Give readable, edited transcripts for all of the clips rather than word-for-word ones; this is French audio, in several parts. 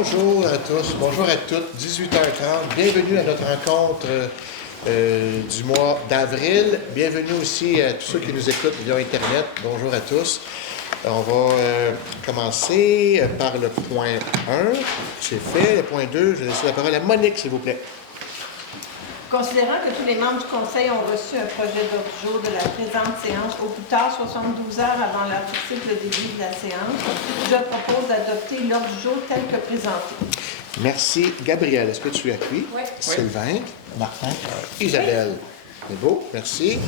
Bonjour à tous, bonjour à toutes, 18h30. Bienvenue à notre rencontre du mois d'avril. Bienvenue aussi à tous ceux qui nous écoutent via Internet. Bonjour à tous. On va commencer par le point 1. C'est fait. Le point 2, je vais laisser la parole à Monique, s'il vous plaît. Considérant que tous les membres du Conseil ont reçu un projet d'ordre du jour de la présente séance au plus tard 72 heures avant l'heure fixée pour le début de la séance, je propose d'adopter l'ordre du jour tel que présenté. Merci. Gabriel, est-ce que tu appuies? Oui. Sylvain? Martin? Isabelle? C'est beau, merci.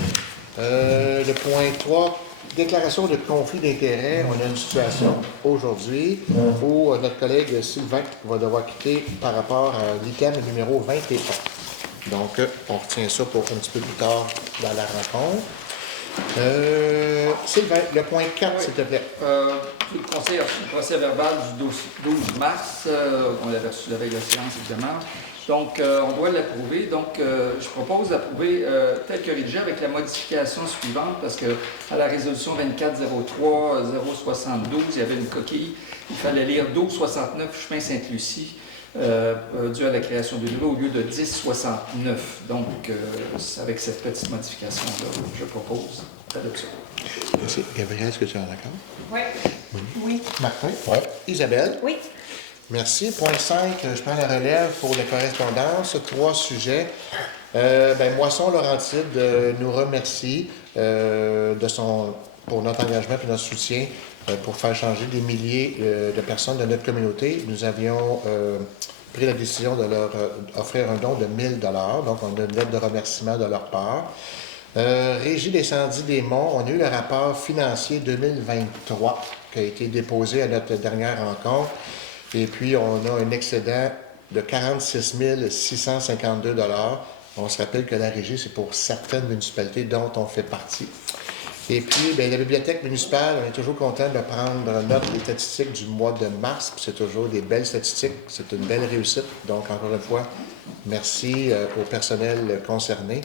Le point 3, déclaration de conflit d'intérêts. On a une situation aujourd'hui où notre collègue Sylvain va devoir quitter par rapport à l'item numéro 21. Donc, on retient ça pour un petit peu plus tard dans la rencontre. Sylvain, le point 4, s'il te plaît. Le Conseil a reçu le procès verbal du 12 mars. On l'avait reçu la veille de la séance, évidemment. Donc, on doit l'approuver. Donc, je propose d'approuver tel que rédigé avec la modification suivante, parce qu'à la résolution 2403-072, il y avait une coquille. Il fallait lire 1269 chemin Sainte-Lucie. Dû à la création du niveau au lieu de 1069. Donc, avec cette petite modification-là, je propose l'adoption. Merci. Gabriel, est-ce que tu es en accord? Oui. Oui. Martin? Oui. Isabelle? Oui. Merci. Point 5, je prends la relève pour les correspondances. 3 sujets. Moisson-Laurentide nous remercie pour notre engagement et notre soutien pour faire changer des milliers de personnes de notre communauté. Nous avions pris la décision de leur offrir un don de 1 000 $. Donc, on a une lettre de remerciement de leur part. Régie d'incendie des monts, on a eu le rapport financier 2023 qui a été déposé à notre dernière rencontre. Et puis, on a un excédent de 46 652 $. On se rappelle que la régie, c'est pour certaines municipalités dont on fait partie. Et puis, la bibliothèque municipale, on est toujours content de prendre note des statistiques du mois de mars. C'est toujours des belles statistiques. C'est une belle réussite. Donc, encore une fois, merci au personnel concerné.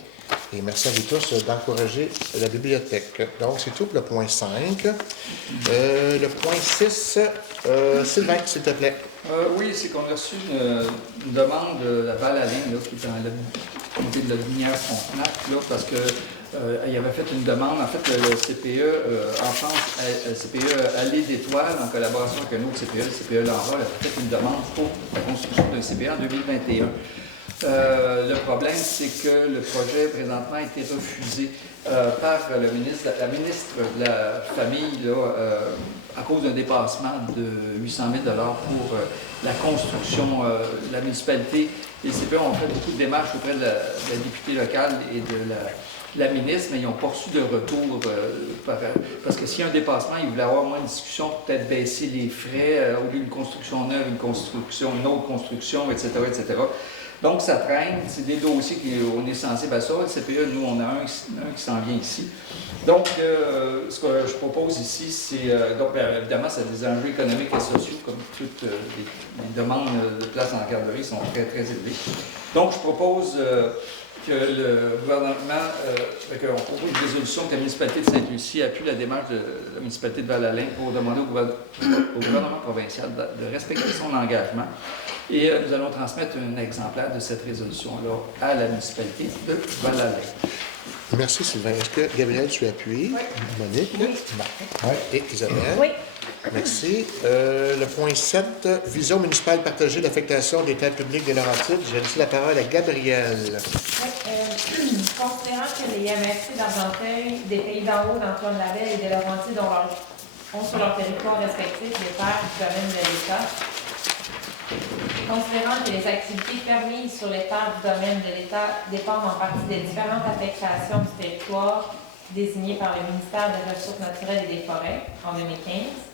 Et merci à vous tous d'encourager la bibliothèque. Donc, c'est tout pour le point 5. Le point 6, Sylvain, s'il te plaît. Oui, c'est qu'on a reçu une demande de la Val-Alain, qui est dans le comté de la Lumière-Frontenac, parce que il avait fait une demande, en fait, le CPE, en France, le CPE Allée d'Étoiles, en collaboration avec un autre CPE, le CPE L'Envol, a fait une demande pour la construction d'un CPE en 2021. Le problème, c'est que le projet, présentement, a été refusé par la ministre de la Famille, à cause d'un dépassement de 800 000 $ pour la construction de la municipalité. Les CPE ont fait beaucoup de démarches auprès de la députée locale et de la ministre, mais ils n'ont pas reçu de retour parce que s'il y a un dépassement, ils voulaient avoir moins de discussion, peut-être baisser les frais, au lieu d'une construction neuve, une autre construction, etc., etc. Donc, ça traîne. C'est des dossiers qu'on est sensible à ça. Le CPE, nous, on a un qui s'en vient ici. Donc, ce que je propose ici, c'est... évidemment, ça a des enjeux économiques et sociaux, comme toutes les demandes de places en garderie sont très, très élevées. Donc, je propose que le gouvernement... qu'on propose une résolution que la municipalité de Sainte-Lucie appuie la démarche de la municipalité de Val-Alain pour demander au gouvernement provincial de respecter son engagement. Et nous allons transmettre un exemplaire de cette résolution-là à la municipalité de Val-Alain. Merci, Sylvain. Est-ce que, Gabriel, tu appuies? Oui. Monique? Oui. Oui. Et Isabelle? Oui. Merci. Le point 7, vision municipale partagée d'affectation des terres publiques des Laurentides. Je laisse la parole à Gabrielle. Oui, considérant que les MRC d'Argenteuil, des Pays d'en haut, d'Antoine-Lavelle et des Laurentides ont sur leur territoire respectif des terres du domaine de l'État, considérant que les activités permises sur les terres du domaine de l'État dépendent en partie des différentes affectations du territoire désignées par le ministère des Ressources naturelles et des Forêts en 2015,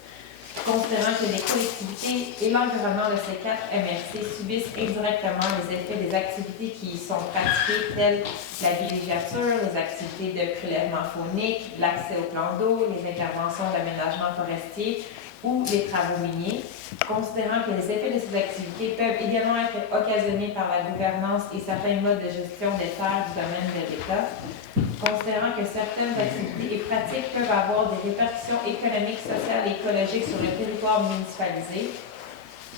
considérant que les collectivités et l'environnement de ces 4 MRC subissent indirectement les effets des activités qui y sont pratiquées, telles la villégiature, les activités de prélèvement faunique, l'accès aux plans d'eau, les interventions d'aménagement forestier ou les travaux miniers, considérant que les effets de ces activités peuvent également être occasionnés par la gouvernance et certains modes de gestion des terres du domaine de l'État, considérant que certaines activités et pratiques peuvent avoir des répercussions économiques, sociales et écologiques sur le territoire municipalisé,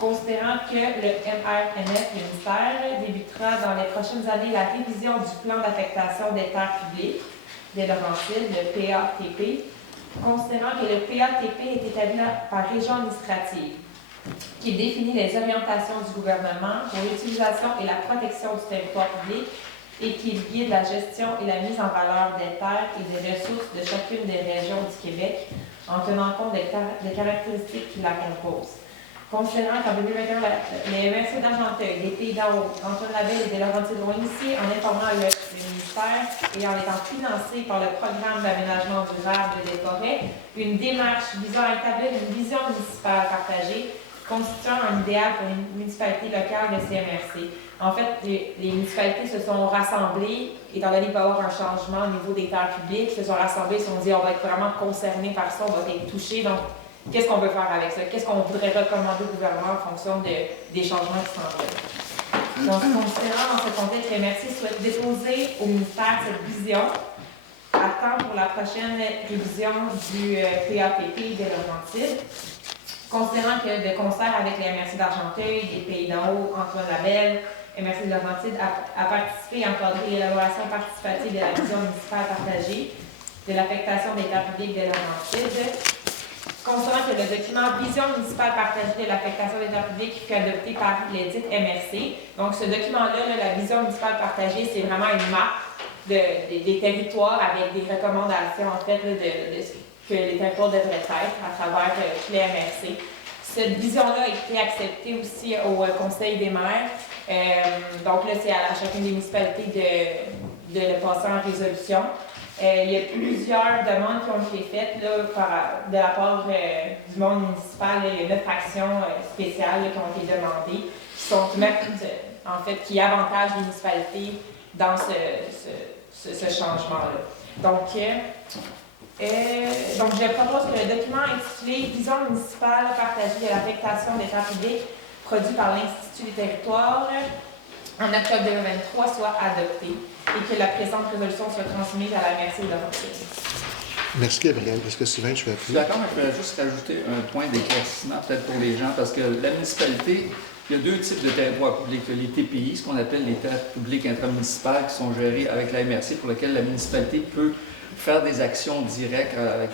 Considérant que le MRNF, le ministère, débutera dans les prochaines années la révision du plan d'affectation des terres publiques des Laurentides, le PATP, considérant que le PATP est établi par région administrative, qui définit les orientations du gouvernement pour l'utilisation et la protection du territoire public et qui guide la gestion et la mise en valeur des terres et des ressources de chacune des régions du Québec en tenant compte des caractéristiques qui la composent. Considérant qu'en 2021, les MRC d'Argenteuil, des Pays d'en Haut, Antoine Labelle et des Laurentides ont initié en informant le ministère et en étant financés par le programme d'aménagement durable des forêts, une démarche visant à établir une vision municipale partagée constituant un idéal pour une municipalité locale de CMRC. En fait, les municipalités se sont rassemblées, étant donné qu'il va y avoir un changement au niveau des terres publiques, se sont rassemblées, se sont dit on va être vraiment concernés par ça, on va être touchés. Donc, qu'est-ce qu'on veut faire avec ça? Qu'est-ce qu'on voudrait recommander au gouvernement en fonction des changements qui s'en viennent? Donc, considérant dans ce contexte, les MRC souhaitent déposer au ministère cette vision à temps pour la prochaine révision du PAPP des Laurentides. Considérant que de concert avec les MRC d'Argenteuil, des Pays d'en Haut, Antoine Labelle, MRC de Laurentides a participé et encadré l'élaboration participative de la vision municipale partagée de l'affectation des terres publiques des Laurentides. Considérant que le document Vision municipale partagée de l'affectation des terres publiques fut adopté par les dites MRC. Donc, ce document-là, la Vision municipale partagée, c'est vraiment une map des territoires avec des recommandations, en fait, de ce que les territoires devraient être à travers les MRC. Cette vision-là a été acceptée aussi au Conseil des maires. Donc là, c'est à chacune des municipalités de le passer en résolution. Il y a plusieurs demandes qui ont été faites là, de la part du monde municipal. Là, il y a 9 actions spéciales là, qui ont été demandées, qui avantagent les municipalités dans ce changement-là. Donc, je propose que le document intitulé « Vision municipale partagée de l'affectation des terres publiques » produit par l'Institut des territoires en octobre 2023 soit adopté et que la présente résolution soit transmise à la MRC de Laurentides. Merci, Gabriel. Est-ce que Sylvain, tu veux appuyer? D'accord, mais je voudrais juste rajouter un point d'éclaircissement peut-être pour les gens, parce que la municipalité, il y a deux types de territoires publics. Il y a les TPI, ce qu'on appelle les terres publiques intramunicipales, qui sont gérées avec la MRC, pour lesquelles la municipalité peut faire des actions directes avec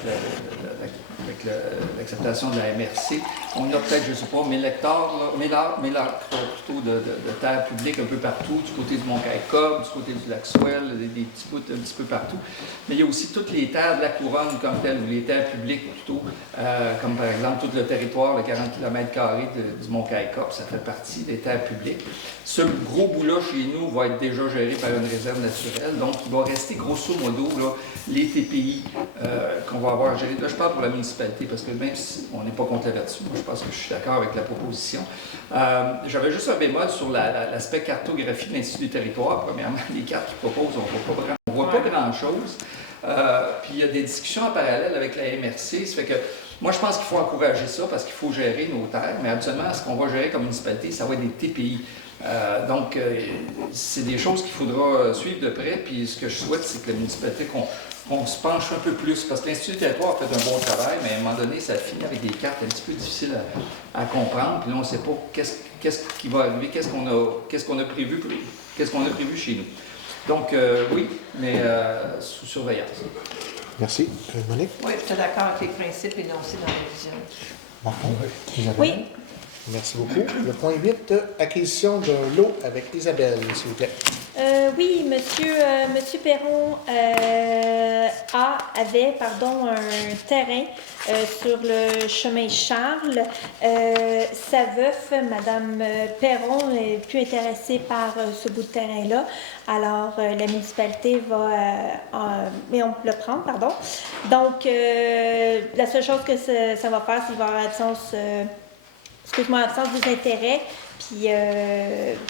l'acceptation de la MRC. On a peut-être, je ne sais pas, 1000 hectares plutôt de terres publiques un peu partout, du côté du Mont-Caïcob, du côté du Lac-Souel, des petits bouts un petit peu partout. Mais il y a aussi toutes les terres de la couronne comme telles, ou les terres publiques plutôt, comme par exemple tout le territoire, le 40 km² du Mont-Caïcob, ça fait partie des terres publiques. Ce gros bout-là, chez nous, va être déjà géré par une réserve naturelle, donc il va rester grosso modo là, les TPI qu'on va avoir gérés. Là, je parle pour la municipalité, parce que même si on n'est pas complet là-dessus, moi je pense que je suis d'accord avec la proposition. J'avais juste un bémol sur l'aspect cartographie de l'Institut du territoire. Premièrement, les cartes qu'ils proposent, on ne voit pas grand-chose. Puis il y a des discussions en parallèle avec la MRC, ça fait que moi, je pense qu'il faut encourager ça parce qu'il faut gérer nos terres, mais habituellement, ce qu'on va gérer comme municipalité, ça va être des TPI. Donc, c'est des choses qu'il faudra suivre de près, puis ce que je souhaite, c'est que la municipalité, qu'on se penche un peu plus, parce que l'Institut du territoire a fait un bon travail, mais à un moment donné, ça finit avec des cartes un petit peu difficiles à comprendre, puis là, on ne sait pas qu'est-ce qui va arriver, qu'est-ce qu'on a prévu chez nous. Donc, oui, mais sous surveillance. Merci. Monique? Oui, je suis d'accord avec les principes énoncés dans la vision. Bon. Oui. Merci beaucoup. Le point 8, acquisition d'un lot avec Isabelle, s'il vous plaît. Oui, Monsieur Perron avait un terrain sur le chemin Charles. Sa veuf, Madame Perron, est plus intéressée par ce bout de terrain-là. Alors, la municipalité mais on peut le prendre, pardon. Donc, la seule chose que ça va faire, c'est qu'il va y avoir absence des intérêts. Puis,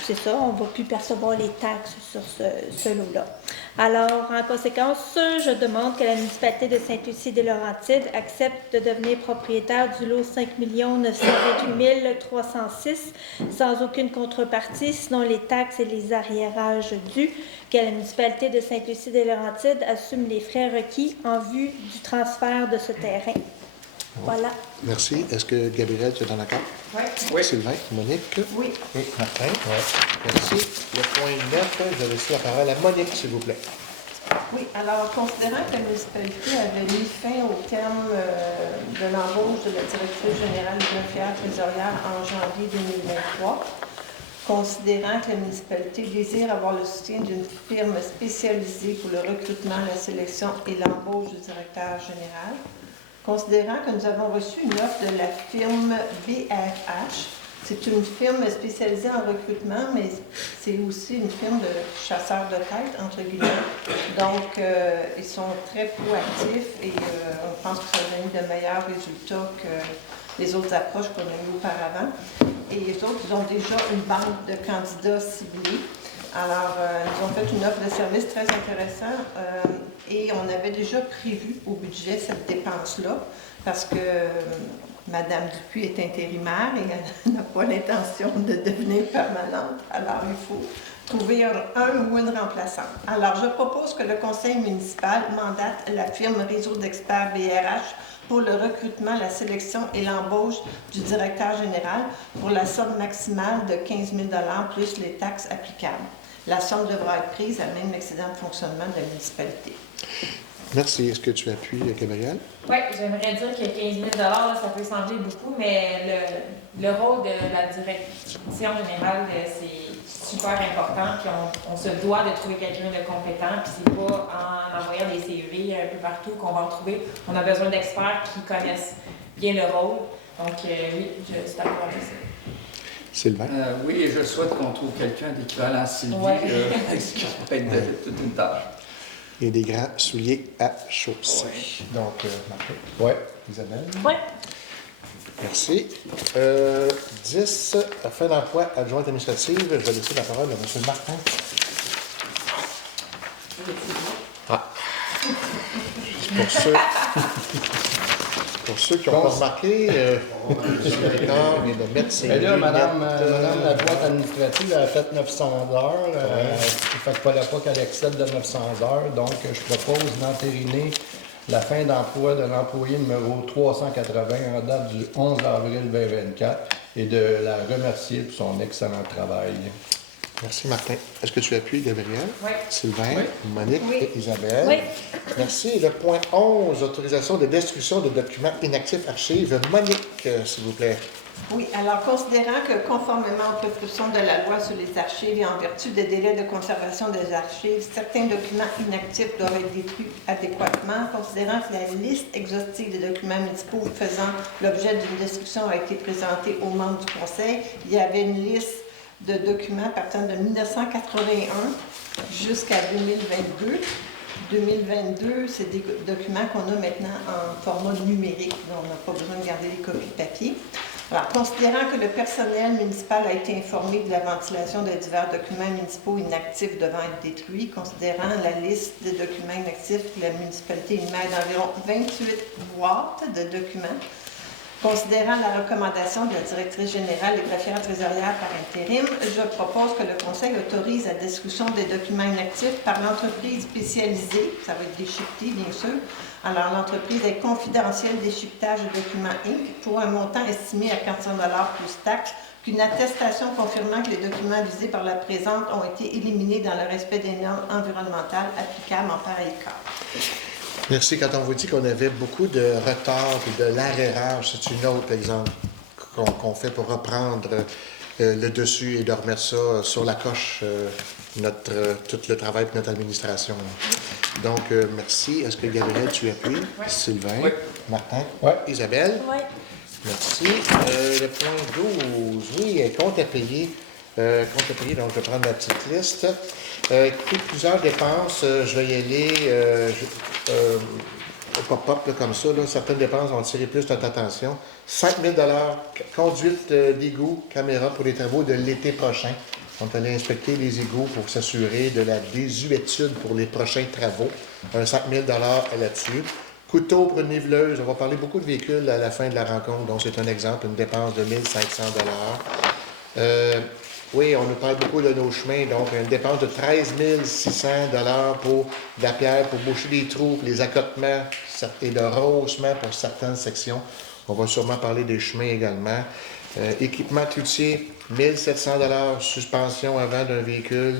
c'est ça, on ne va plus percevoir les taxes sur ce lot-là. Alors, en conséquence, je demande que la municipalité de Sainte-Lucie-des-Laurentides accepte de devenir propriétaire du lot 5 928 306 sans aucune contrepartie, sinon les taxes et les arriérages dus, que la municipalité de Sainte-Lucie-des-Laurentides assume les frais requis en vue du transfert de ce terrain. Voilà. Merci. Est-ce que Gabriel, tu es dans l'accord? Oui. Oui. Sylvain, Monique Oui. et Martin? Merci. Le point 9, je vais laisser la parole à Monique, s'il vous plaît. Oui, alors, considérant que la municipalité avait mis fin au terme de l'embauche de la directrice générale greffière trésorière en janvier 2023, considérant que la municipalité désire avoir le soutien d'une firme spécialisée pour le recrutement, la sélection et l'embauche du directeur général, considérant que nous avons reçu une offre de la firme BRH. C'est une firme spécialisée en recrutement, mais c'est aussi une firme de chasseurs de tête, entre guillemets. Donc, ils sont très proactifs et on pense que ça donne de meilleurs résultats que les autres approches qu'on a eues auparavant. Et les autres, ils ont déjà une banque de candidats ciblés. Alors, ils ont fait une offre de service très intéressante et on avait déjà prévu au budget cette dépense-là parce que Mme Dupuis est intérimaire et elle n'a pas l'intention de devenir permanente. Alors, il faut trouver un ou une remplaçante. Alors, je propose que le conseil municipal mandate la firme Réseau d'experts BRH pour le recrutement, la sélection et l'embauche du directeur général pour la somme maximale de 15 000 $ plus les taxes applicables. La somme devra être prise à même l'excédent de fonctionnement de la municipalité. Merci. Est-ce que tu appuies, Gabriel? Oui, j'aimerais dire que 15 000 là, ça peut sembler beaucoup, mais le rôle de la direction générale, c'est super important. Puis on se doit de trouver quelqu'un de compétent. Puis c'est pas en envoyant des CV un peu partout qu'on va en trouver. On a besoin d'experts qui connaissent bien le rôle. Donc oui, je suis d'accord avec ça. Sylvain? Oui, et je souhaite qu'on trouve quelqu'un d'équivalent à Sylvie, Ouais. qui peut être toute une tâche. Et des grands souliers à chausser. Donc, Martin? Oui. Isabelle? Oui. Merci. 10, fin d'emploi adjointe administrative. Je vais laisser la parole à M. Martin. Pour ceux qui n'ont pas remarqué, M. Ricard vient de mettre ses Et là, lunettes. madame la boîte administrative a fait 900 heures. Il ne fallait pas qu'elle excède de 900 heures. Donc, je propose d'entériner la fin d'emploi de l'employé numéro 380 en date du 11 avril 2024 et de la remercier pour son excellent travail. Merci, Martin. Est-ce que tu appuies, Gabriel? Oui. Sylvain? Oui. Monique Oui. et Isabelle? Oui. Merci. Le point 11, autorisation de destruction de documents inactifs archives. Monique, s'il vous plaît. Oui, alors considérant que conformément aux prescriptions de la loi sur les archives et en vertu des délais de conservation des archives, certains documents inactifs doivent être détruits adéquatement, considérant que la liste exhaustive des documents municipaux faisant l'objet d'une destruction a été présentée aux membres du Conseil, il y avait une liste de documents partant de 1981 jusqu'à 2022. 2022, c'est des documents qu'on a maintenant en format numérique, donc on n'a pas besoin de garder les copies papier. Alors, considérant que le personnel municipal a été informé de la ventilation de divers documents municipaux inactifs devant être détruits, considérant la liste des documents inactifs que la municipalité émet d'environ 28 boîtes de documents, considérant la recommandation de la directrice générale des greffières trésorières par intérim, je propose que le Conseil autorise la destruction des documents inactifs par l'entreprise spécialisée, ça va être déchiqueté bien sûr. Alors l'entreprise est confidentielle déchiquetage de documents Inc. pour un montant estimé à 400 $ plus taxes, qu'une attestation confirmant que les documents visés par la présente ont été éliminés dans le respect des normes environnementales applicables en pareil cas. Merci. Quand on vous dit qu'on avait beaucoup de retard et de l'arrérage, c'est une autre exemple qu'on fait pour reprendre le dessus et de remettre ça sur la coche, tout le travail de notre administration. Donc, merci. Est-ce que Gabriel, tu appuies? Oui. Sylvain? Oui. Martin? Oui. Isabelle? Oui. Merci. Le point 12, oui, compte à payer. Compte à payer, donc je vais prendre ma petite liste. Plusieurs dépenses, je vais y aller au pop-up là, comme ça. Là, certaines dépenses ont attiré plus notre attention. 5 000 $, conduite d'égout, caméra pour les travaux de l'été prochain. On est allé inspecter les égouts pour s'assurer de la désuétude pour les prochains travaux. 5 000 $ là-dessus. Couteau pour une niveleuse. On va parler beaucoup de véhicules à la fin de la rencontre. Donc, c'est un exemple, une dépense de 1 500 $. Oui, on nous parle beaucoup de nos chemins, donc une dépense de 13 600 $ pour de la pierre, pour boucher des trous, pour les accotements et le rehaussement pour certaines sections. On va sûrement parler des chemins également. Équipement routier, 1 700 $, suspension avant d'un véhicule.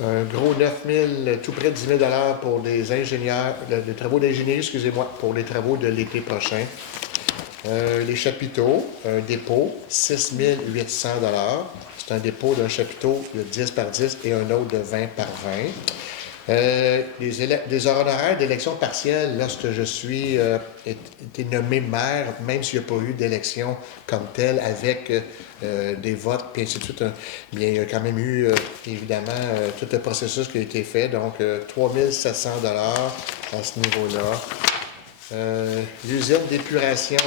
Un gros 9 000, tout près de 10 000 $ pour des ingénieurs, les travaux d'ingénierie, excusez-moi, pour les travaux de l'été prochain. Les chapiteaux, un dépôt, 6 800 $. C'est un dépôt d'un chapiteau de 10 par 10 et un autre de 20 par 20. Des honoraires d'élection partielle lorsque je suis été nommé maire, même s'il n'y a pas eu d'élection comme telle avec des votes, puis ainsi de suite. Bien, il y a quand même eu, évidemment, tout le processus qui a été fait. Donc, 3 700 $ à ce niveau-là. L'usine d'épuration,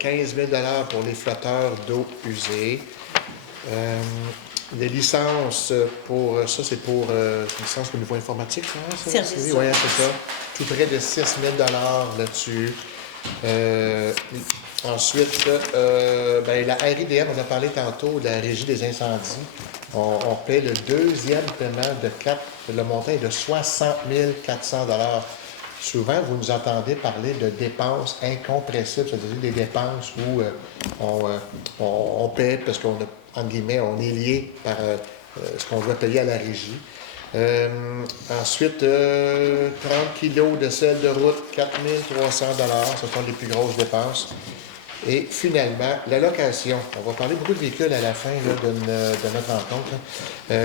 15 000 $ pour les flotteurs d'eau usée. Les licences pour ça, c'est pour licence au niveau informatique, hein, ça? Service. Oui, c'est ça. Tout près de 6 000 $ là-dessus. Ensuite, la RIDM, on a parlé tantôt de la Régie des incendies. On paie le deuxième paiement de 4, le montant est de 60 400 $. Souvent, vous nous entendez parler de dépenses incompressibles, c'est-à-dire des dépenses où on paie parce qu'on a, entre guillemets, on est lié par ce qu'on doit payer à la régie. Ensuite, 30 kilos de sel de route, 4 300 $, ce sont les plus grosses dépenses. Et finalement, la location. On va parler beaucoup de véhicules à la fin là, de notre rencontre.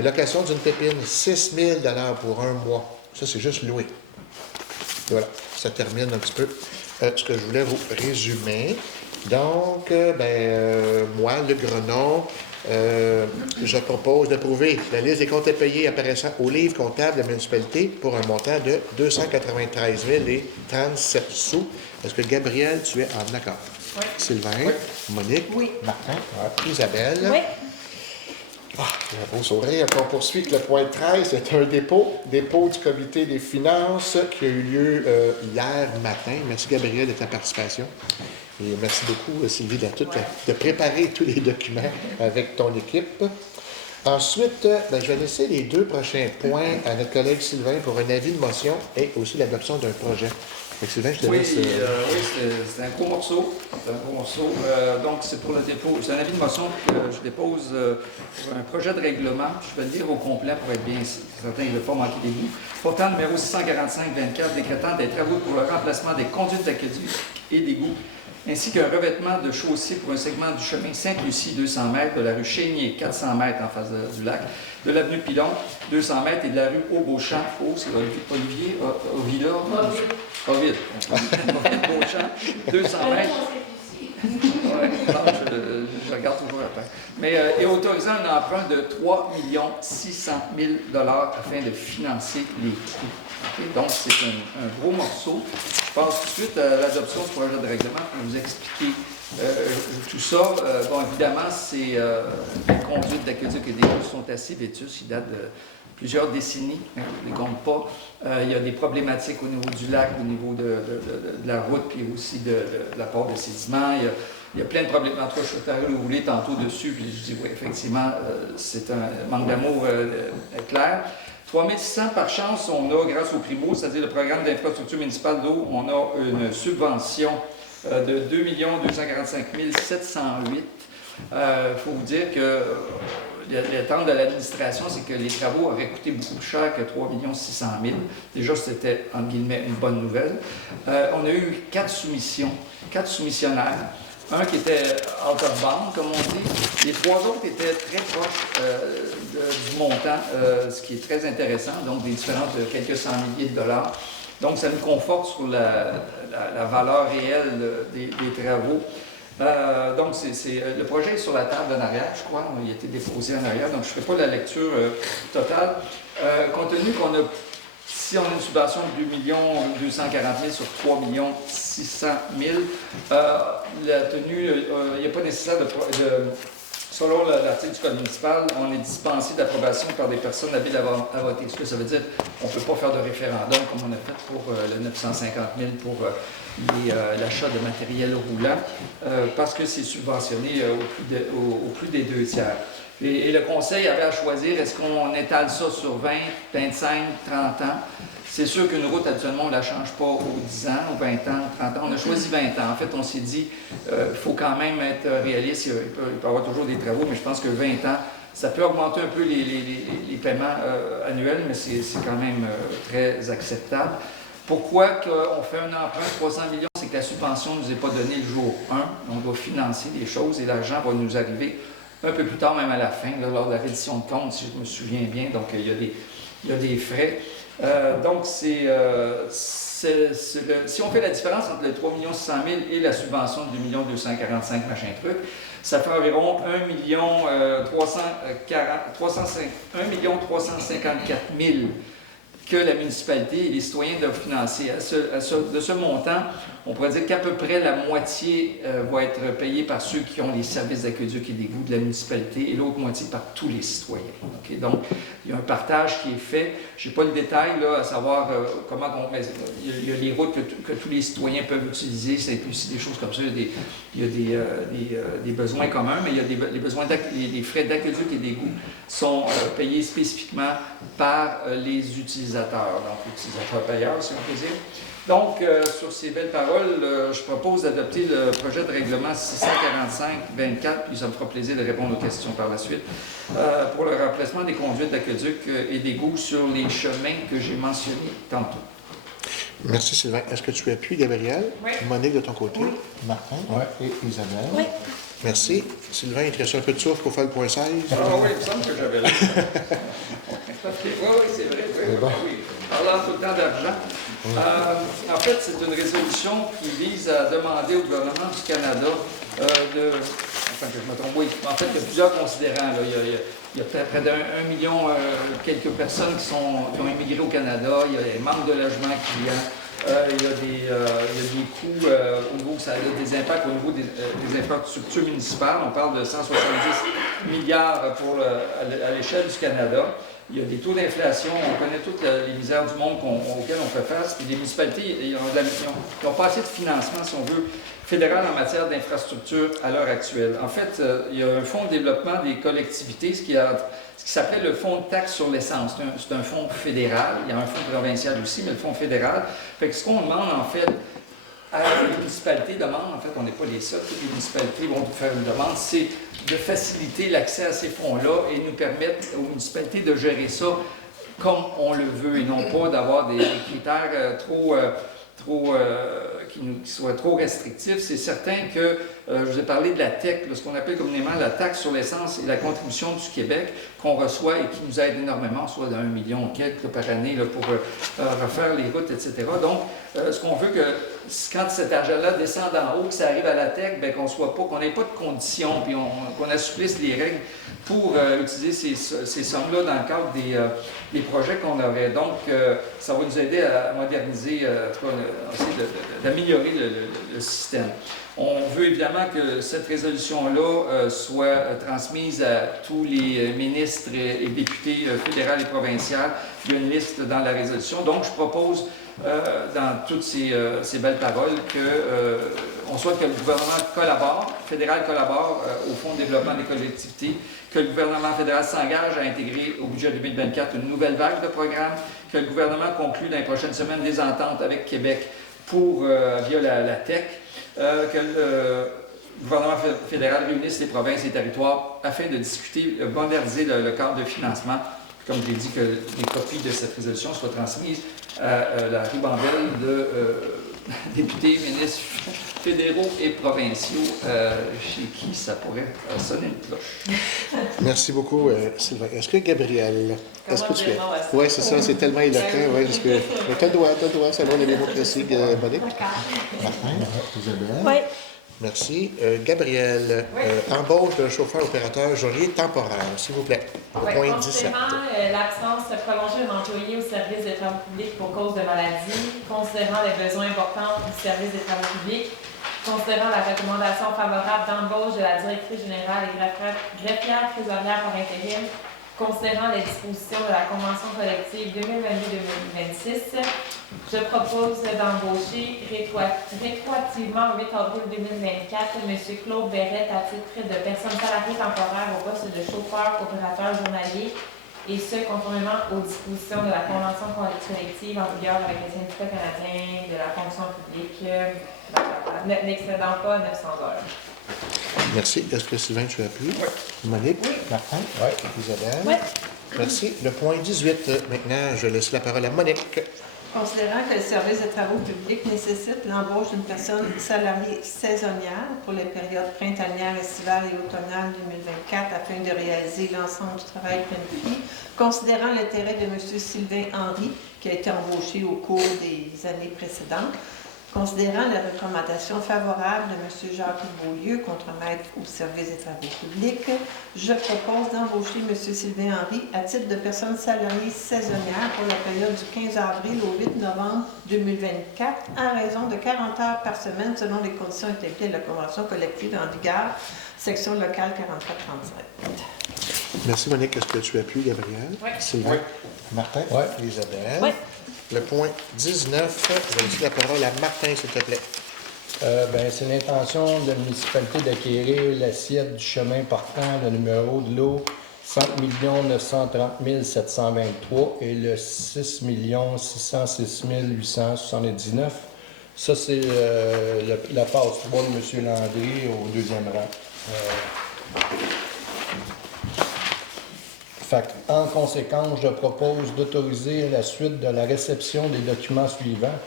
Location d'une pépine, 6 000 $ pour un mois. Ça, c'est juste loué. Voilà, ça termine un petit peu ce que je voulais vous résumer. Donc, moi, le Grenon, je propose d'approuver la liste des comptes à payer apparaissant au livre comptable de la municipalité pour un montant de 293 037 sous. Est-ce que Gabriel, tu es en accord? Oui. Sylvain? Oui. Monique? Oui. Martin? Isabelle? Oui. Un beau sourire. On poursuit avec le point 13. C'est un dépôt du comité des finances qui a eu lieu hier matin. Merci Gabriel de ta participation. Et merci beaucoup Sylvie de préparer tous les documents avec ton équipe. Ensuite, je vais laisser les deux prochains points à notre collègue Sylvain pour un avis de motion et aussi l'adoption d'un projet. Donc, Sylvain, je te laisse. Oui, c'est un gros morceau. C'est un gros morceau. Donc, c'est pour le dépôt. C'est un avis de motion que je dépose pour un projet de règlement. Je vais le lire au complet pour être bien certain qu'il ne va pas manquer des bouts. Portant numéro 645-24, décrétant des travaux pour le remplacement des conduites d'aqueduc et d'égouts, ainsi qu'un revêtement de chaussée pour un segment du chemin Sainte-Lucie, 200 mètres, de la rue Chénier, 400 mètres en face du lac, de l'avenue Pilon, 200 mètres, et de la rue Haut-Beauchamp, c'est Olivier, Ovide, Beauchamp, 200 mètres. Ouais, je regarde toujours après. Mais, et autorisant un emprunt de 3 600 000 $ afin de financer les coûts. Okay? Donc, c'est un gros morceau. Je passe tout de suite à l'adoption du projet de règlement pour vous expliquer tout ça. Bon, évidemment, c'est les conduites d'aqueduc et des eaux sont assez vétustes. Ils datent de plusieurs décennies, hein, je ne les compte pas. Il y a des problématiques au niveau du lac, au niveau de la route, puis aussi de l'apport de sédiments. Il y a plein de problèmes. En tout cas, je suis allé rouler tantôt dessus, puis je dis, oui, effectivement, c'est un manque d'amour clair. 3 600 par chance, on a, grâce au PRIMO, c'est-à-dire le programme d'infrastructure municipale d'eau, on a une subvention de 2 245 708. Il faut vous dire que l'attente de l'administration, c'est que les travaux auraient coûté beaucoup plus cher que 3 600 000. Déjà, c'était, entre guillemets, une bonne nouvelle. On a eu 4 soumissions, 4 soumissionnaires. Un qui était out of bound, comme on dit. Les 3 autres étaient très proches du montant, ce qui est très intéressant, donc des différences de quelques cent milliers de dollars. Donc, ça nous conforte sur la valeur réelle des travaux. Donc, le projet est sur la table en arrière, je crois. Il a été déposé en arrière, donc je ne ferai pas la lecture totale. Compte tenu qu'on a, si on a une subvention de 2 240 000 sur 3 600 000, la tenue, il n'y a pas nécessaire selon l'article du Code municipal, on est dispensé d'approbation par des personnes habiles à voter. Ce que ça veut dire, on ne peut pas faire de référendum comme on a fait pour le 950 000 pour l'achat de matériel roulant, parce que c'est subventionné au plus des 2 tiers. Et le conseil avait à choisir, est-ce qu'on étale ça sur 20, 25, 30 ans? C'est sûr qu'une route, habituellement, on ne la change pas aux 10 ans, aux 20 ans, 30 ans. On a choisi 20 ans. En fait, on s'est dit, il faut quand même être réaliste. Il peut y avoir toujours des travaux, mais je pense que 20 ans, ça peut augmenter un peu les paiements annuels, mais c'est quand même très acceptable. Pourquoi on fait un emprunt de 300 millions? C'est que la subvention ne nous est pas donnée le jour 1. On doit financer des choses et l'argent va nous arriver un peu plus tard, même à la fin, là, lors de la reddition de compte, si je me souviens bien. Donc, il y a des frais. Donc, si on fait la différence entre le 3 600 000 et la subvention de 2 245 machin truc, ça fait environ 1 354 000 que la municipalité et les citoyens doivent financer. De ce montant, on pourrait dire qu'à peu près la moitié va être payée par ceux qui ont les services d'aqueduc et d'égout de la municipalité et l'autre moitié par tous les citoyens. Okay? Donc, il y a un partage qui est fait. Je n'ai pas le détail, là, à savoir comment mais il y a les routes que tous les citoyens peuvent utiliser. C'est aussi des choses comme ça. Il y a des besoins communs, mais il y a les frais d'aqueduc et d'égout sont payés spécifiquement par les utilisateurs, donc utilisateurs payeurs, si on peut dire. Donc, sur ces belles paroles, je propose d'adopter le projet de règlement 645-24, puis ça me fera plaisir de répondre aux questions par la suite, pour le remplacement des conduites d'aqueduc et d'égouts sur les chemins que j'ai mentionnés tantôt. Merci Sylvain. Est-ce que tu appuies, Gabriel? Oui. Monique de ton côté? Oui. Martin? Et Isabelle? Oui. Merci. Sylvain, il te reste un peu de souffle pour faire le point 16? Ah oui, il me semble que j'avais là. Oui, c'est vrai. Oui. Parlant tout le temps d'argent. En fait, c'est une résolution qui vise à demander au gouvernement du Canada enfin, que je me trompe, oui. En fait, il y a plusieurs considérants. Là. Il y a près d'1 million, quelques personnes qui ont immigré au Canada. Il y a les manques de logements clients. Il y a des coûts au niveau, ça a des impacts au niveau des infrastructures municipales. On parle de 170 milliards à l'échelle du Canada. Il y a des taux d'inflation, on connaît toutes les misères du monde auxquelles on fait face. Puis les municipalités, ils n'ont pas assez de financement, si on veut, fédéral en matière d'infrastructure à l'heure actuelle. En fait, il y a un fonds de développement des collectivités, ce qui s'appelle le fonds de taxe sur l'essence. C'est un fonds fédéral. Il y a un fonds provincial aussi, mais le fonds fédéral. Fait que ce qu'on demande, en fait, les municipalités demandent, en fait, on n'est pas les seuls, toutes les municipalités vont faire une demande, c'est de faciliter l'accès à ces fonds-là et nous permettre aux municipalités de gérer ça comme on le veut et non pas d'avoir des critères qui soient trop restrictifs. C'est certain que, je vous ai parlé de la TEC, ce qu'on appelle communément la taxe sur l'essence et la contribution du Québec qu'on reçoit et qui nous aide énormément, soit de 1 million quelques par année là, pour refaire les routes, etc. Donc, ce qu'on veut que quand cet argent-là descend d'en haut, que ça arrive à la TEC, bien, qu'on n'ait pas de conditions, puis qu'on assouplisse les règles pour utiliser ces sommes-là dans le cadre des projets qu'on aurait. Donc, ça va nous aider à moderniser, essayer d'améliorer le système. On veut évidemment que cette résolution-là soit transmise à tous les ministres et députés fédéraux et provinciaux. Il y a une liste dans la résolution. Donc, je propose, dans toutes ces belles paroles, qu'on souhaite que le gouvernement fédéral collabore au Fonds de développement des collectivités, que le gouvernement fédéral s'engage à intégrer au budget 2024 une nouvelle vague de programmes, que le gouvernement conclue dans les prochaines semaines des ententes avec Québec via la TEC, que le gouvernement fédéral réunisse les provinces et territoires afin de discuter, moderniser le cadre de financement. Comme j'ai dit, que les copies de cette résolution soient transmises à la ribambelle de députés, ministres fédéraux et provinciaux chez qui ça pourrait sonner une cloche. Merci beaucoup, Sylvain. Est-ce que Gabriel, est-ce que tu es... Comment Oui, c'est ça, c'est tellement éloquent. Ouais, parce que... T'as le droit, c'est bon, la démocratie, Monique. Martin, Isabelle. Oui. Merci. Gabriel, embauche d'un chauffeur-opérateur journalier temporaire, s'il vous plaît. Au point 17. Considérant l'absence prolongée d'un employé au service des travaux publics pour cause de maladie, considérant les besoins importants du service des travaux publics, considérant la recommandation favorable d'embauche de la directrice générale et greffière trésorière par intérim, considérant les dispositions de la Convention collective 2022-2026, Je propose d'embaucher rétroactivement au 8 avril 2024 M. Claude Berrette à titre de personne salariée temporaire au poste de chauffeur opérateur journalier, et ce, conformément aux dispositions de la Convention collective en vigueur avec le syndicat canadien de la fonction publique, n'excédant pas 900 heures. Merci. Est-ce que Sylvain, tu appuies? Oui. Monique? Oui. Martin? Oui. Isabelle? Oui. Merci. Le point 18. Maintenant, je laisse la parole à Monique. Considérant que le service de travaux publics nécessite l'embauche d'une personne salariée saisonnière pour les périodes printanières, estivales et automnales 2024 afin de réaliser l'ensemble du travail planifié, considérant l'intérêt de M. Sylvain Henry, qui a été embauché au cours des années précédentes, considérant la recommandation favorable de M. Jacques Beaulieu, contremaître au service des travaux publics, je propose d'embaucher M. Sylvain Henry à titre de personne salariée saisonnière pour la période du 15 avril au 8 novembre 2024 à raison de 40 heures par semaine selon les conditions établies de la Convention collective en vigueur, section locale 4437. Merci, Monique. Est-ce que tu appuies, Gabriel? Oui. Sylvain? Oui. Martin? Oui. Isabelle? Oui. Le point 19. Je vais laisser la parole à Martin, s'il te plaît. C'est l'intention de la municipalité d'acquérir l'assiette du chemin partant, le numéro de l'eau 5 930 723 et le 6 606 879. Ça, c'est la passe 3 de M. Landry au deuxième rang. En conséquence, je propose d'autoriser la suite de la réception des documents suivants.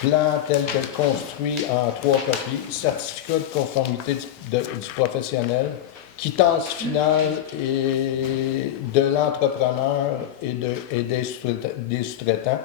Plan tel que construit en 3 copies, certificat de conformité du professionnel, quittance finale de l'entrepreneur et des sous-traitants,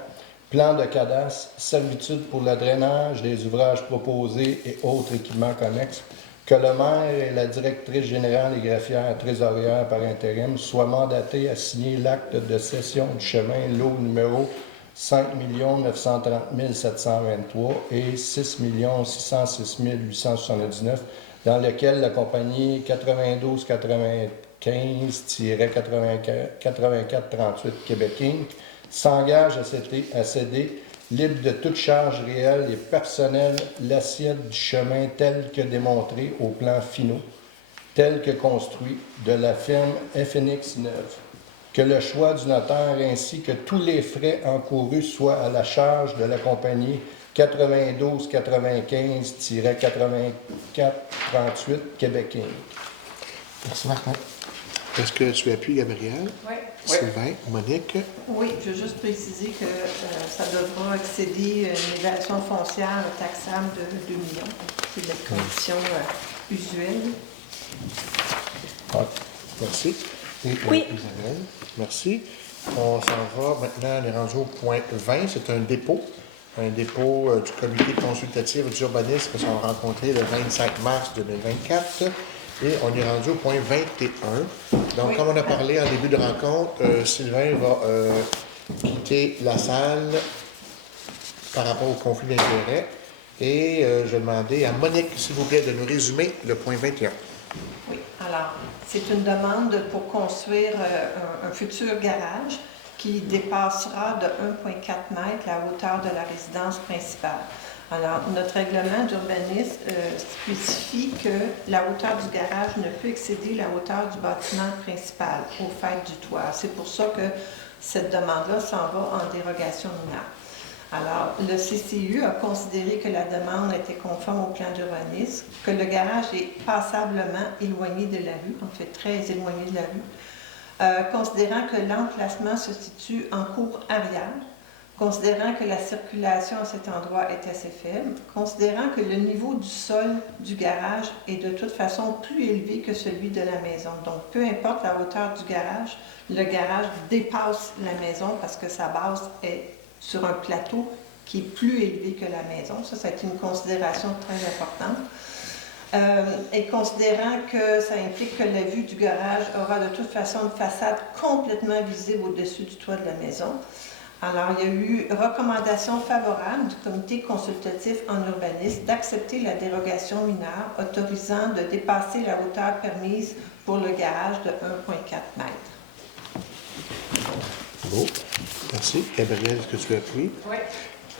plan de cadastre, servitude pour le drainage des ouvrages proposés et autres équipements connexes, que le maire et la directrice générale et greffière trésorière par intérim soient mandatés à signer l'acte de cession du chemin lot numéro 5 930 723 et 6 606 879, dans lequel la compagnie 9295-8438 Québec Inc. s'engage à céder, libre de toute charge réelle et personnelle, l'assiette du chemin tel que démontré au plan finaux, tel que construit, de la firme FNX 9. Que le choix du notaire ainsi que tous les frais encourus soient à la charge de la compagnie 9295-8438 Québec Inc. Merci, Martin. Est-ce que tu appuies, Gabriel? Oui. Sylvain? Monique? Oui, je veux juste préciser que ça devra excéder une évaluation foncière taxable de 2 millions. C'est la condition usuelle. Ah, merci. Et, Oui. Isabelle, merci. On s'en va maintenant, on est rendu au point 20, c'est un dépôt. Un dépôt du comité consultatif d'urbanisme qui sont rencontrés le 25 mars 2024. Et on est rendu au point 21. Donc, Oui. comme on a parlé en début de rencontre, Sylvain va quitter la salle par rapport au conflit d'intérêts. Et je vais demander à Monique, s'il vous plaît, de nous résumer le point 21. Oui, alors, c'est une demande pour construire un futur garage qui dépassera de 1,4 m la hauteur de la résidence principale. Alors, notre règlement d'urbanisme spécifie que la hauteur du garage ne peut excéder la hauteur du bâtiment principal au fait du toit. C'est pour ça que cette demande-là s'en va en dérogation mineure. Alors, le CCU a considéré que la demande était conforme au plan d'urbanisme, que le garage est passablement éloigné de la rue, en fait très éloigné de la rue, considérant que l'emplacement se situe en cour arrière, considérant que la circulation à cet endroit est assez faible, considérant que le niveau du sol du garage est de toute façon plus élevé que celui de la maison. Donc, peu importe la hauteur du garage, le garage dépasse la maison parce que sa base est sur un plateau qui est plus élevé que la maison. Ça a été une considération très importante. Et considérant que ça implique que la vue du garage aura de toute façon une façade complètement visible au-dessus du toit de la maison. Alors, il y a eu recommandation favorable du comité consultatif en urbanisme d'accepter la dérogation mineure autorisant de dépasser la hauteur permise pour le garage de 1,4 m. Beau. Merci. Gabriel, est-ce que tu appuies? Oui.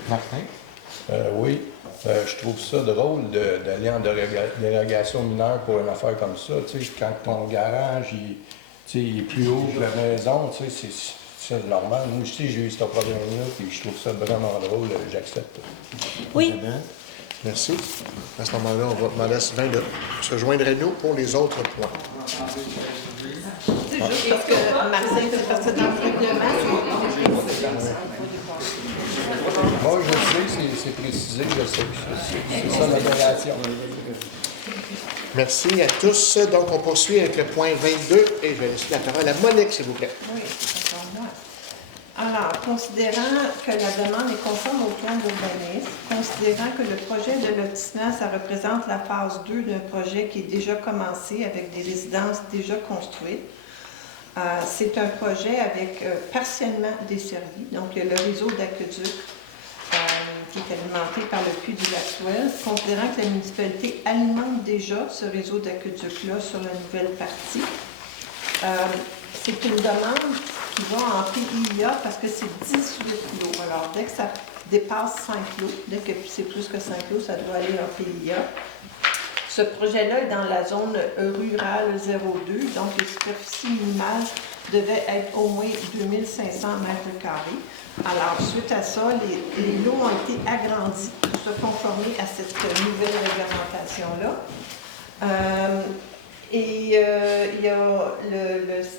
Martin? Oui, je trouve ça drôle d'aller en dérogation mineure pour une affaire comme ça. Tu sais, quand ton garage il est plus haut que la maison, tu sais, c'est normal. Moi aussi, j'ai eu ce problème-là, puis je trouve ça vraiment drôle, j'accepte. Oui. Isabelle? Merci. À ce moment-là, on va laisser Sylvain se joindre à nous pour les autres points. C'est juste parce que Marcin fait partie dans le règlement. Moi, je sais, c'est précisé, je sais. C'est ça l'aberration. Merci à tous. Donc, on poursuit avec le point 22 et je vais laisser la parole à Monique, s'il vous plaît. Oui, c'est pour moi. Alors, considérant que la demande est conforme au plan d'urbanisme, considérant que le projet de lotissement, ça représente la phase 2 d'un projet qui est déjà commencé avec des résidences déjà construites. C'est un projet avec partiellement desservi, donc il y a le réseau d'aqueduc qui est alimenté par le puits du Lac-Ouest, considérant que la municipalité alimente déjà ce réseau d'aqueduc-là sur la nouvelle partie. C'est une demande qui va en PIA parce que c'est 18 lots. Alors, dès que ça dépasse 5 lots, dès que c'est plus que 5 lots, ça doit aller en PIA. Ce projet-là est dans la zone rurale 02, donc les superficies minimales devaient être au moins 2500 mètres carrés. Alors, suite à ça, les lots ont été agrandis pour se conformer à cette nouvelle réglementation-là. Il y a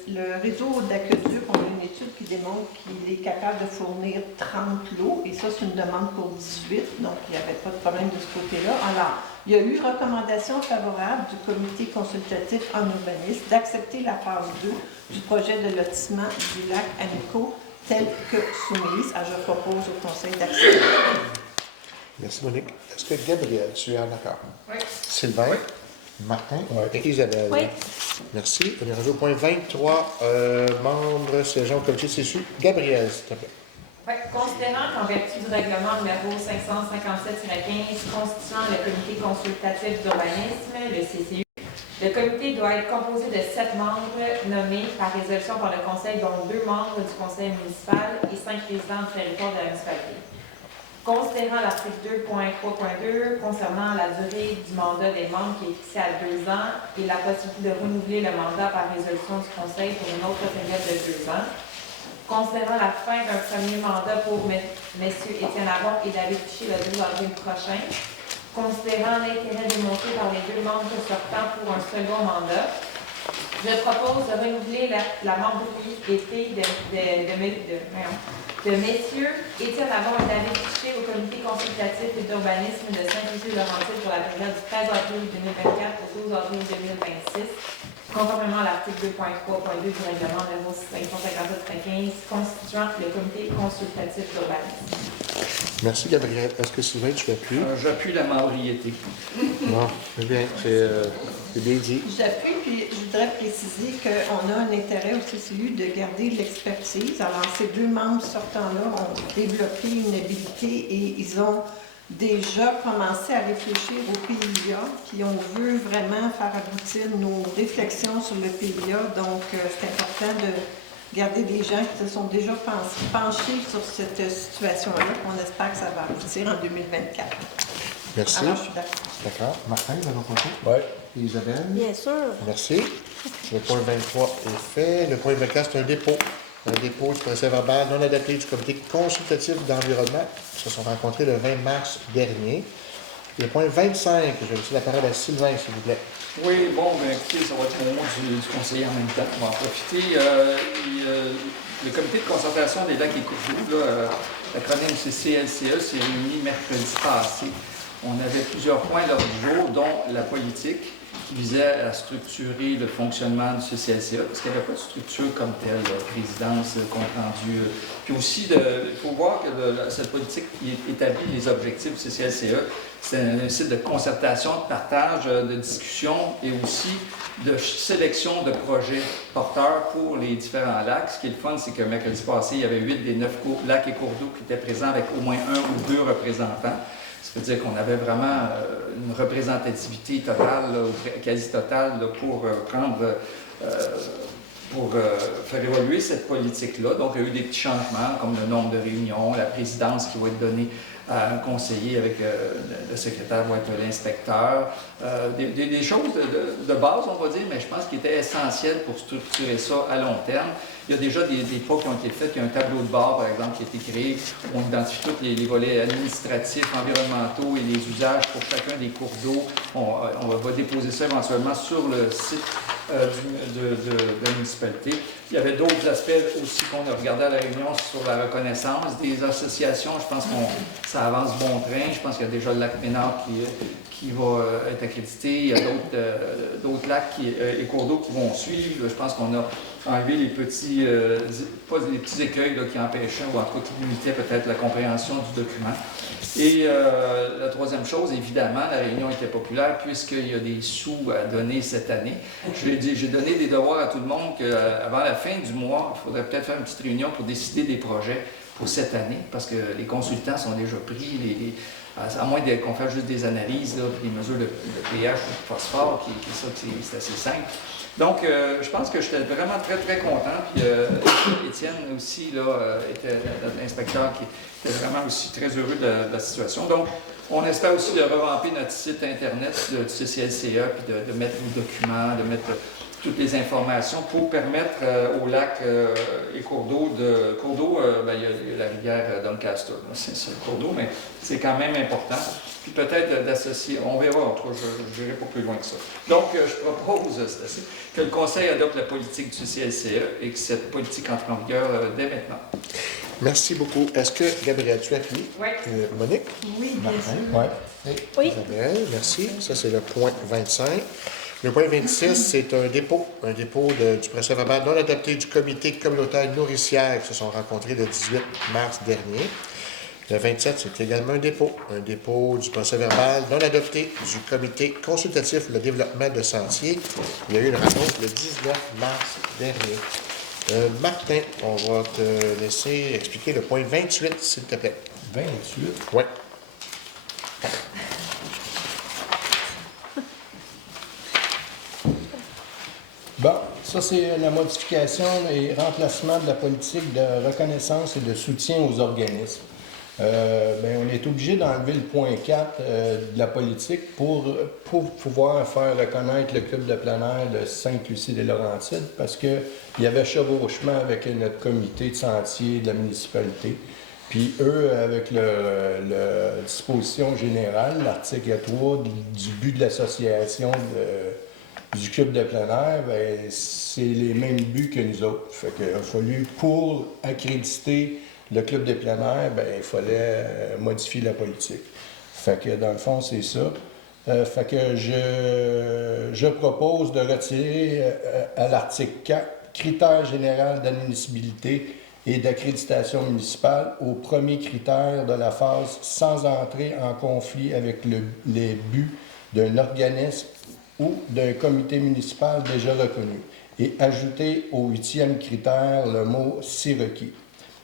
le réseau d'aqueduc, on a une étude qui démontre qu'il est capable de fournir 30 lots, et ça, c'est une demande pour 18, donc il n'y avait pas de problème de ce côté-là. Alors, il y a eu recommandation favorable du comité consultatif en urbanisme d'accepter la phase 2 du projet de lotissement du lac Amico telle que soumise. Alors, je propose au conseil d'accepter. Merci, Monique. Est-ce que Gabriel, tu es en accord? Oui. Sylvain? Oui. Martin? Oui. Et Isabelle? Oui. Merci. On est rendu au point 23, membres siégeant au comité de CSU. Gabriel, s'il te plaît. Ouais, considérant qu'en vertu du règlement numéro 557-15 constituant le comité consultatif d'urbanisme, le CCU, le comité doit être composé de 7 membres nommés par résolution par le conseil, dont 2 membres du conseil municipal et 5 résidents du territoire de la municipalité. Considérant l'article 2.3.2 concernant la durée du mandat des membres qui est fixée à 2 ans et la possibilité de renouveler le mandat par résolution du conseil pour une autre période de 2 ans, considérant la fin d'un premier mandat pour messieurs Étienne Aron et David Piché le 2 avril prochain, considérant l'intérêt démontré par les 2 membres sortants pour un second mandat, je propose de renouveler la membralité de messieurs Étienne Aron et David Piché au comité consultatif et d'urbanisme de Saint-Lucie-Laurentide pour la période du 13 avril 2024 au 12 avril 2026, conformément à l'article 2.3.2 du règlement numéro 557-15 constituant le comité consultatif d'urbanisme. Merci, Gabriel. Est-ce que Sylvain, tu appuies? J'appuie la membriété. Bon, c'est bien. C'est bien dit. J'appuie, puis je voudrais préciser qu'on a un intérêt au CCU de garder l'expertise. Alors, ces 2 membres sortants-là ont développé une habilité et ils ont déjà commencé à réfléchir au PIA, puis on veut vraiment faire aboutir nos réflexions sur le PIA. Donc, c'est important de garder des gens qui se sont déjà penchés sur cette situation-là. On espère que ça va aboutir en 2024. Merci. Alors, je suis d'accord. D'accord. Martin, de votre côté? Oui. Et Isabelle? Bien sûr. Merci. Le point 23 est fait. Le point 24, c'est un dépôt. Un dépôt du procès-verbal non adapté du comité consultatif d'environnement qui se sont rencontrés le 20 mars dernier. Le point 25, je vais laisser la parole à Sylvain, s'il vous plaît. Oui, bon, ben, écoutez, ça va être au nom du conseiller en même temps. On va en profiter. Le comité de concertation des lacs et cours d'eau, l'acronyme c'est CLCE, s'est réuni mercredi passé. On avait plusieurs points à l'ordre du jour, dont la politique, qui visait à structurer le fonctionnement du CCLCA, parce qu'il n'y avait pas de structure comme telle, présidence, compte rendu. Puis aussi, il faut voir que cette politique qui établit les objectifs du CCLCA, c'est un site de concertation, de partage, de discussion et aussi de sélection de projets porteurs pour les différents lacs. Ce qui est le fun, c'est que mercredi passé, il y avait 8 des 9 lacs et cours d'eau qui étaient présents avec au moins 1 ou 2 représentants. Ça veut dire qu'on avait vraiment une représentativité totale, quasi totale, pour prendre pour faire évoluer cette politique-là. Donc, il y a eu des petits changements, comme le nombre de réunions, la présidence qui va être donnée à un conseiller avec le secrétaire va être l'inspecteur. Des choses de base, on va dire, mais je pense qu'il était essentiel pour structurer ça à long terme. Il y a déjà des pas qui ont été faits. Il y a un tableau de bord, par exemple, qui a été créé. On identifie tous les volets administratifs, environnementaux et les usages pour chacun des cours d'eau. On va déposer ça éventuellement sur le site de la municipalité. Il y avait d'autres aspects aussi qu'on a regardé à la réunion sur la reconnaissance des associations. Je pense que ça avance bon train. Je pense qu'il y a déjà le lac Ménard qui va être accrédité. Il y a d'autres lacs et cours d'eau qui vont suivre. Je pense qu'on a enlevé les petits, pas les petits écueils là, qui empêchaient ou en tout cas qui limitaient peut-être la compréhension du document. Et la troisième chose, évidemment, la réunion était populaire puisqu'il y a des sous à donner cette année. J'ai donné des devoirs à tout le monde qu'avant la fin du mois, il faudrait peut-être faire une petite réunion pour décider des projets pour cette année parce que les consultants sont déjà pris, à moins qu'on fasse juste des analyses, là, des mesures de pH ou de phosphore, c'est assez simple. Donc, je pense que j'étais vraiment très, très content. Puis, Étienne aussi, là, était l'inspecteur qui était vraiment aussi très heureux de la situation. Donc, on espère aussi de revamper notre site Internet du CCLCA, puis de mettre nos documents, de mettre toutes les informations pour permettre au lac et cours d'eau, il y a la rivière Doncaster, c'est le cours d'eau, mais c'est quand même important. Puis peut-être d'associer, on verra, en tout cas, je n'irai pas plus loin que ça. Donc, je propose que le Conseil adopte la politique du CCLCA et que cette politique entre en vigueur dès maintenant. Merci beaucoup. Est-ce que, Gabriel, tu appuies? Oui. Monique? Oui, bien sûr. Ouais. Oui. Isabelle, merci. Ça, c'est le point 25. Le point 26, c'est un dépôt du procès-verbal non adopté du comité communautaire nourricière qui se sont rencontrés le 18 mars dernier. Le 27, c'est également un dépôt du procès-verbal non adopté du comité consultatif pour le développement de sentiers. Il y a eu une rencontre le 19 mars dernier. Martin, on va te laisser expliquer le point 28, s'il te plaît. 28. Oui. Bon, ça c'est la modification et remplacement de la politique de reconnaissance et de soutien aux organismes. On est obligé d'enlever le point 4 de la politique pour pouvoir faire reconnaître le club de plein air de Sainte-Lucie-des-Laurentides parce qu'il y avait chevauchement avec notre comité de sentier de la municipalité. Puis eux, avec la disposition générale, l'article 3 du but de l'association du club de plein air, c'est les mêmes buts que nous autres. Fait qu'il a fallu, pour accréditer le club de plein air, il fallait modifier la politique. Fait que dans le fond, c'est ça. Fait que je propose de retirer à l'article 4 critères généraux d'admissibilité et d'accréditation municipale au premier critère de la phase sans entrer en conflit avec les buts d'un organisme ou d'un comité municipal déjà reconnu et ajouter au 8e critère le mot « si requis ».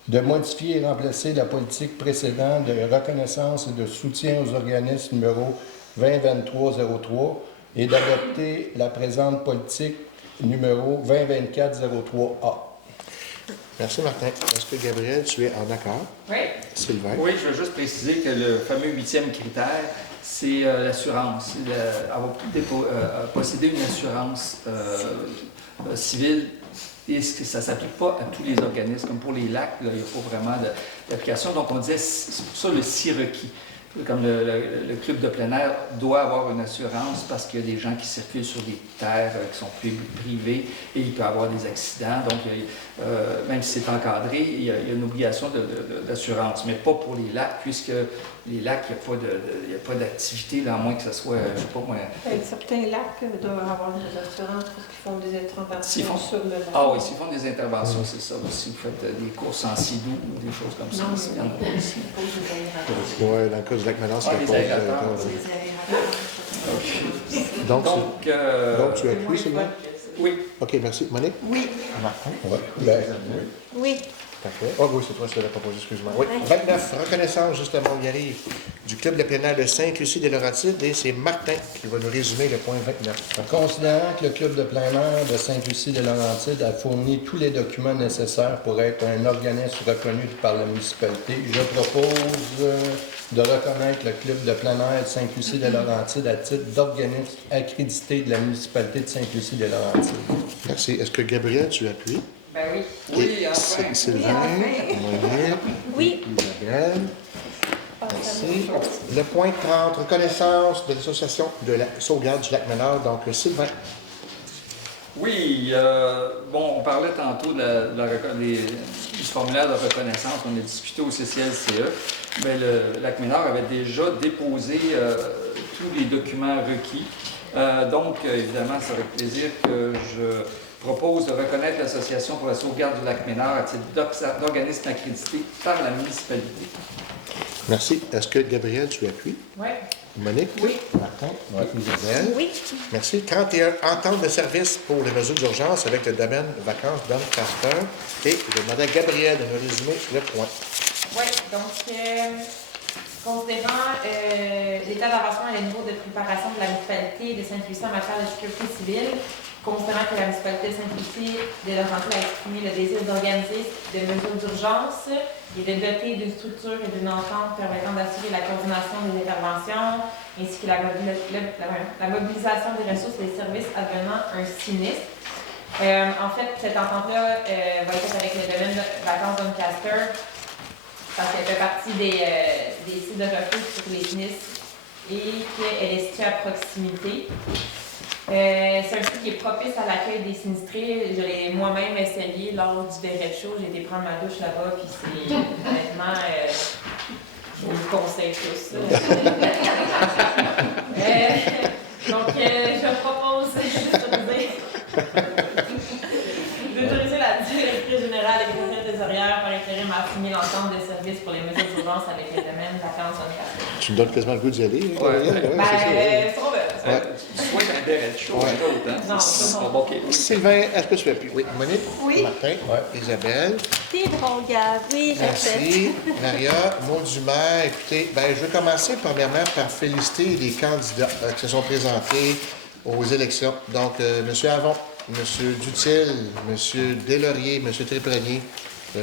De modifier et remplacer la politique précédente de reconnaissance et de soutien aux organismes numéro 2023-03 et d'adopter la présente politique numéro 2024-03A. Merci, Martin. Est-ce que, Gabriel, tu es en accord? Oui. Sylvain? Oui, je veux juste préciser que le fameux 8e critère, c'est l'assurance. Posséder une assurance civile, et ça ne s'applique pas à tous les organismes. Comme pour les lacs, là, il n'y a pas vraiment d'application. Donc, on disait, c'est pour ça le si requis. Comme le club de plein air doit avoir une assurance parce qu'il y a des gens qui circulent sur des terres qui sont privées et il peut y avoir des accidents. Donc, même si c'est encadré, il y a une obligation d'assurance, mais pas pour les lacs, puisque les lacs, il n'y a pas d'activité, à moins que ce soit, je ne sais pas moi... Certains lacs doivent avoir des assurances parce qu'ils font des interventions sur le lac. Ah oui, s'ils font des interventions, c'est ça. Si vous faites des courses en sidou ou des choses comme ça. Non, il y en a aussi. Oui, dans le cas du lac Ménard, c'est la cause. Donc, tu appuies, Sylvain? Oui. OK, merci. Monique? Oui. Martin? Oui. Parfait. Ah oui, c'est toi qui l'as proposé, excuse-moi. Oui. 29, reconnaissance, justement, on y arrive, du Club de plein air de Sainte-Lucie-des-Laurentides et c'est Martin qui va nous résumer le point 29. Considérant que le Club de plein air de Sainte-Lucie-des-Laurentides a fourni tous les documents nécessaires pour être un organisme reconnu par la municipalité, je propose de reconnaître le Club de plein air de Sainte-Lucie-des-Laurentides à titre d'organisme accrédité de la municipalité de Sainte-Lucie-des-Laurentides. Merci. Est-ce que Gabriel, tu appuies? Ben oui. Oui, enfin. Sylvain, Monique, Oui. Isabelle. Merci. Le point 30, reconnaissance de l'association de la sauvegarde du lac Ménard. Donc, Sylvain. Oui, bon, on parlait tantôt du formulaire de reconnaissance qu'on a discuté au CCLCE. Mais le lac Ménard avait déjà déposé tous les documents requis. Donc, évidemment, c'est avec plaisir que je propose de reconnaître l'Association pour la sauvegarde du lac Ménard à titre d'organisme accrédité par la municipalité. Merci. Est-ce que Gabriel, tu appuies? Oui. Monique? Oui. Martin? Oui. Isabelle? Oui. Merci. 31, entente de service pour les mesures d'urgence avec le domaine vacances Doncaster. Et je vais demander à Gabriel de nous résumer le point. Oui, donc, considérant l'état d'avancement et le niveau de préparation de la municipalité de Sainte-Lucie en matière de sécurité civile, considérant que la municipalité de Sainte-Lucie de Laurentides a exprimé le désir d'organiser des mesures d'urgence et de doter d'une structure et d'une entente permettant d'assurer la coordination des interventions ainsi que la mobilisation des ressources et des services advenant un sinistre. En fait, cette entente-là va être faite avec le domaine de vacances Doncaster parce qu'elle fait partie des sites de refuge pour les sinistres et qu'elle est située à proximité. C'est un site qui est propice à l'accueil des sinistrés. Je l'ai moi-même essayé lors du verret chaud. J'ai été prendre ma douche là-bas, puis c'est honnêtement, je vous le conseille tous. Donc, je propose d'autoriser la directrice générale et la trésorière par intérim à signer l'entente de service pour les mesures d'urgence avec le domaine vacances Doncaster. Tu me donnes quasiment le goût d'y aller. Hein, Ouais. Gabriel? Ben, c'est c'est trop bien. Ouais. Tu souhaites un verret chaud, Ouais. autres, hein? Non, c'est bon. Bon, OK. ça. Sylvain, est-ce que tu appuies? Oui. Monique? Oui. Martin? Isabelle? T'es bon, Gab. Oui, j'accepte. Merci. Maria, mot du maire. Écoutez, je vais commencer premièrement par féliciter les candidats qui se sont présentés aux élections. Donc, M. Avon, M. Dutil, M. Deslauriers, M. Triprenier,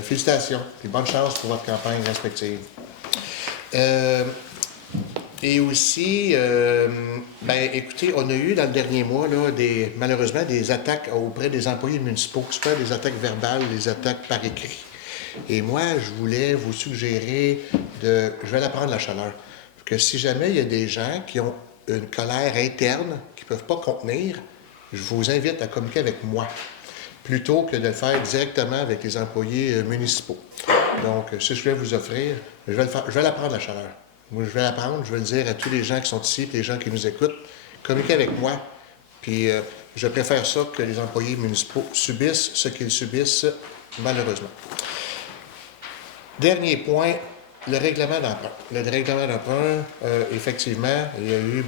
félicitations et bonne chance pour votre campagne respective. Et aussi, écoutez, on a eu dans le dernier mois, là, malheureusement, des attaques auprès des employés municipaux, soit des attaques verbales, des attaques par écrit. Et moi, je voulais vous suggérer je vais la prendre la chaleur, que si jamais il y a des gens qui ont une colère interne, qui ne peuvent pas contenir, je vous invite à communiquer avec moi, plutôt que de le faire directement avec les employés municipaux. Donc, si je vais vous offrir, je vais la prendre la chaleur. Moi, je vais la prendre, je vais le dire à tous les gens qui sont ici, et les gens qui nous écoutent, communiquez avec moi. Puis, je préfère ça que les employés municipaux subissent ce qu'ils subissent, malheureusement. Dernier point, le règlement d'emprunt. Le règlement d'emprunt, effectivement, il y a eu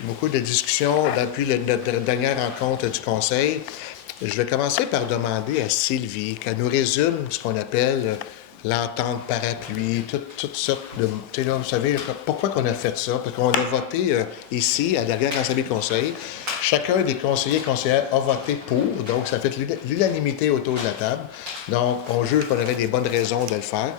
beaucoup de discussions depuis notre dernière rencontre du Conseil. Je vais commencer par demander à Sylvie qu'elle nous résume ce qu'on appelle l'entente parapluie, toute sorte de... Tu sais, là, vous savez, pourquoi qu'on a fait ça? Parce qu'on a voté ici, à la dernière Assemblée de Conseil. Chacun des conseillers et conseillères a voté pour, donc ça fait l'unanimité autour de la table. Donc, on juge qu'on avait des bonnes raisons de le faire.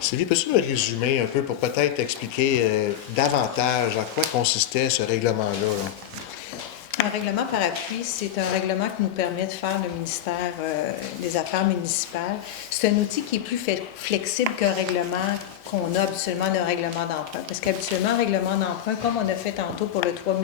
Sylvie, peux-tu me résumer un peu pour peut-être expliquer davantage en quoi consistait ce règlement-là? Là? Un règlement par appui, c'est un règlement qui nous permet de faire le ministère des Affaires municipales. C'est un outil qui est plus flexible qu'un règlement qu'on a habituellement d'un règlement d'emprunt. Parce qu'habituellement, un règlement d'emprunt, comme on a fait tantôt pour le 3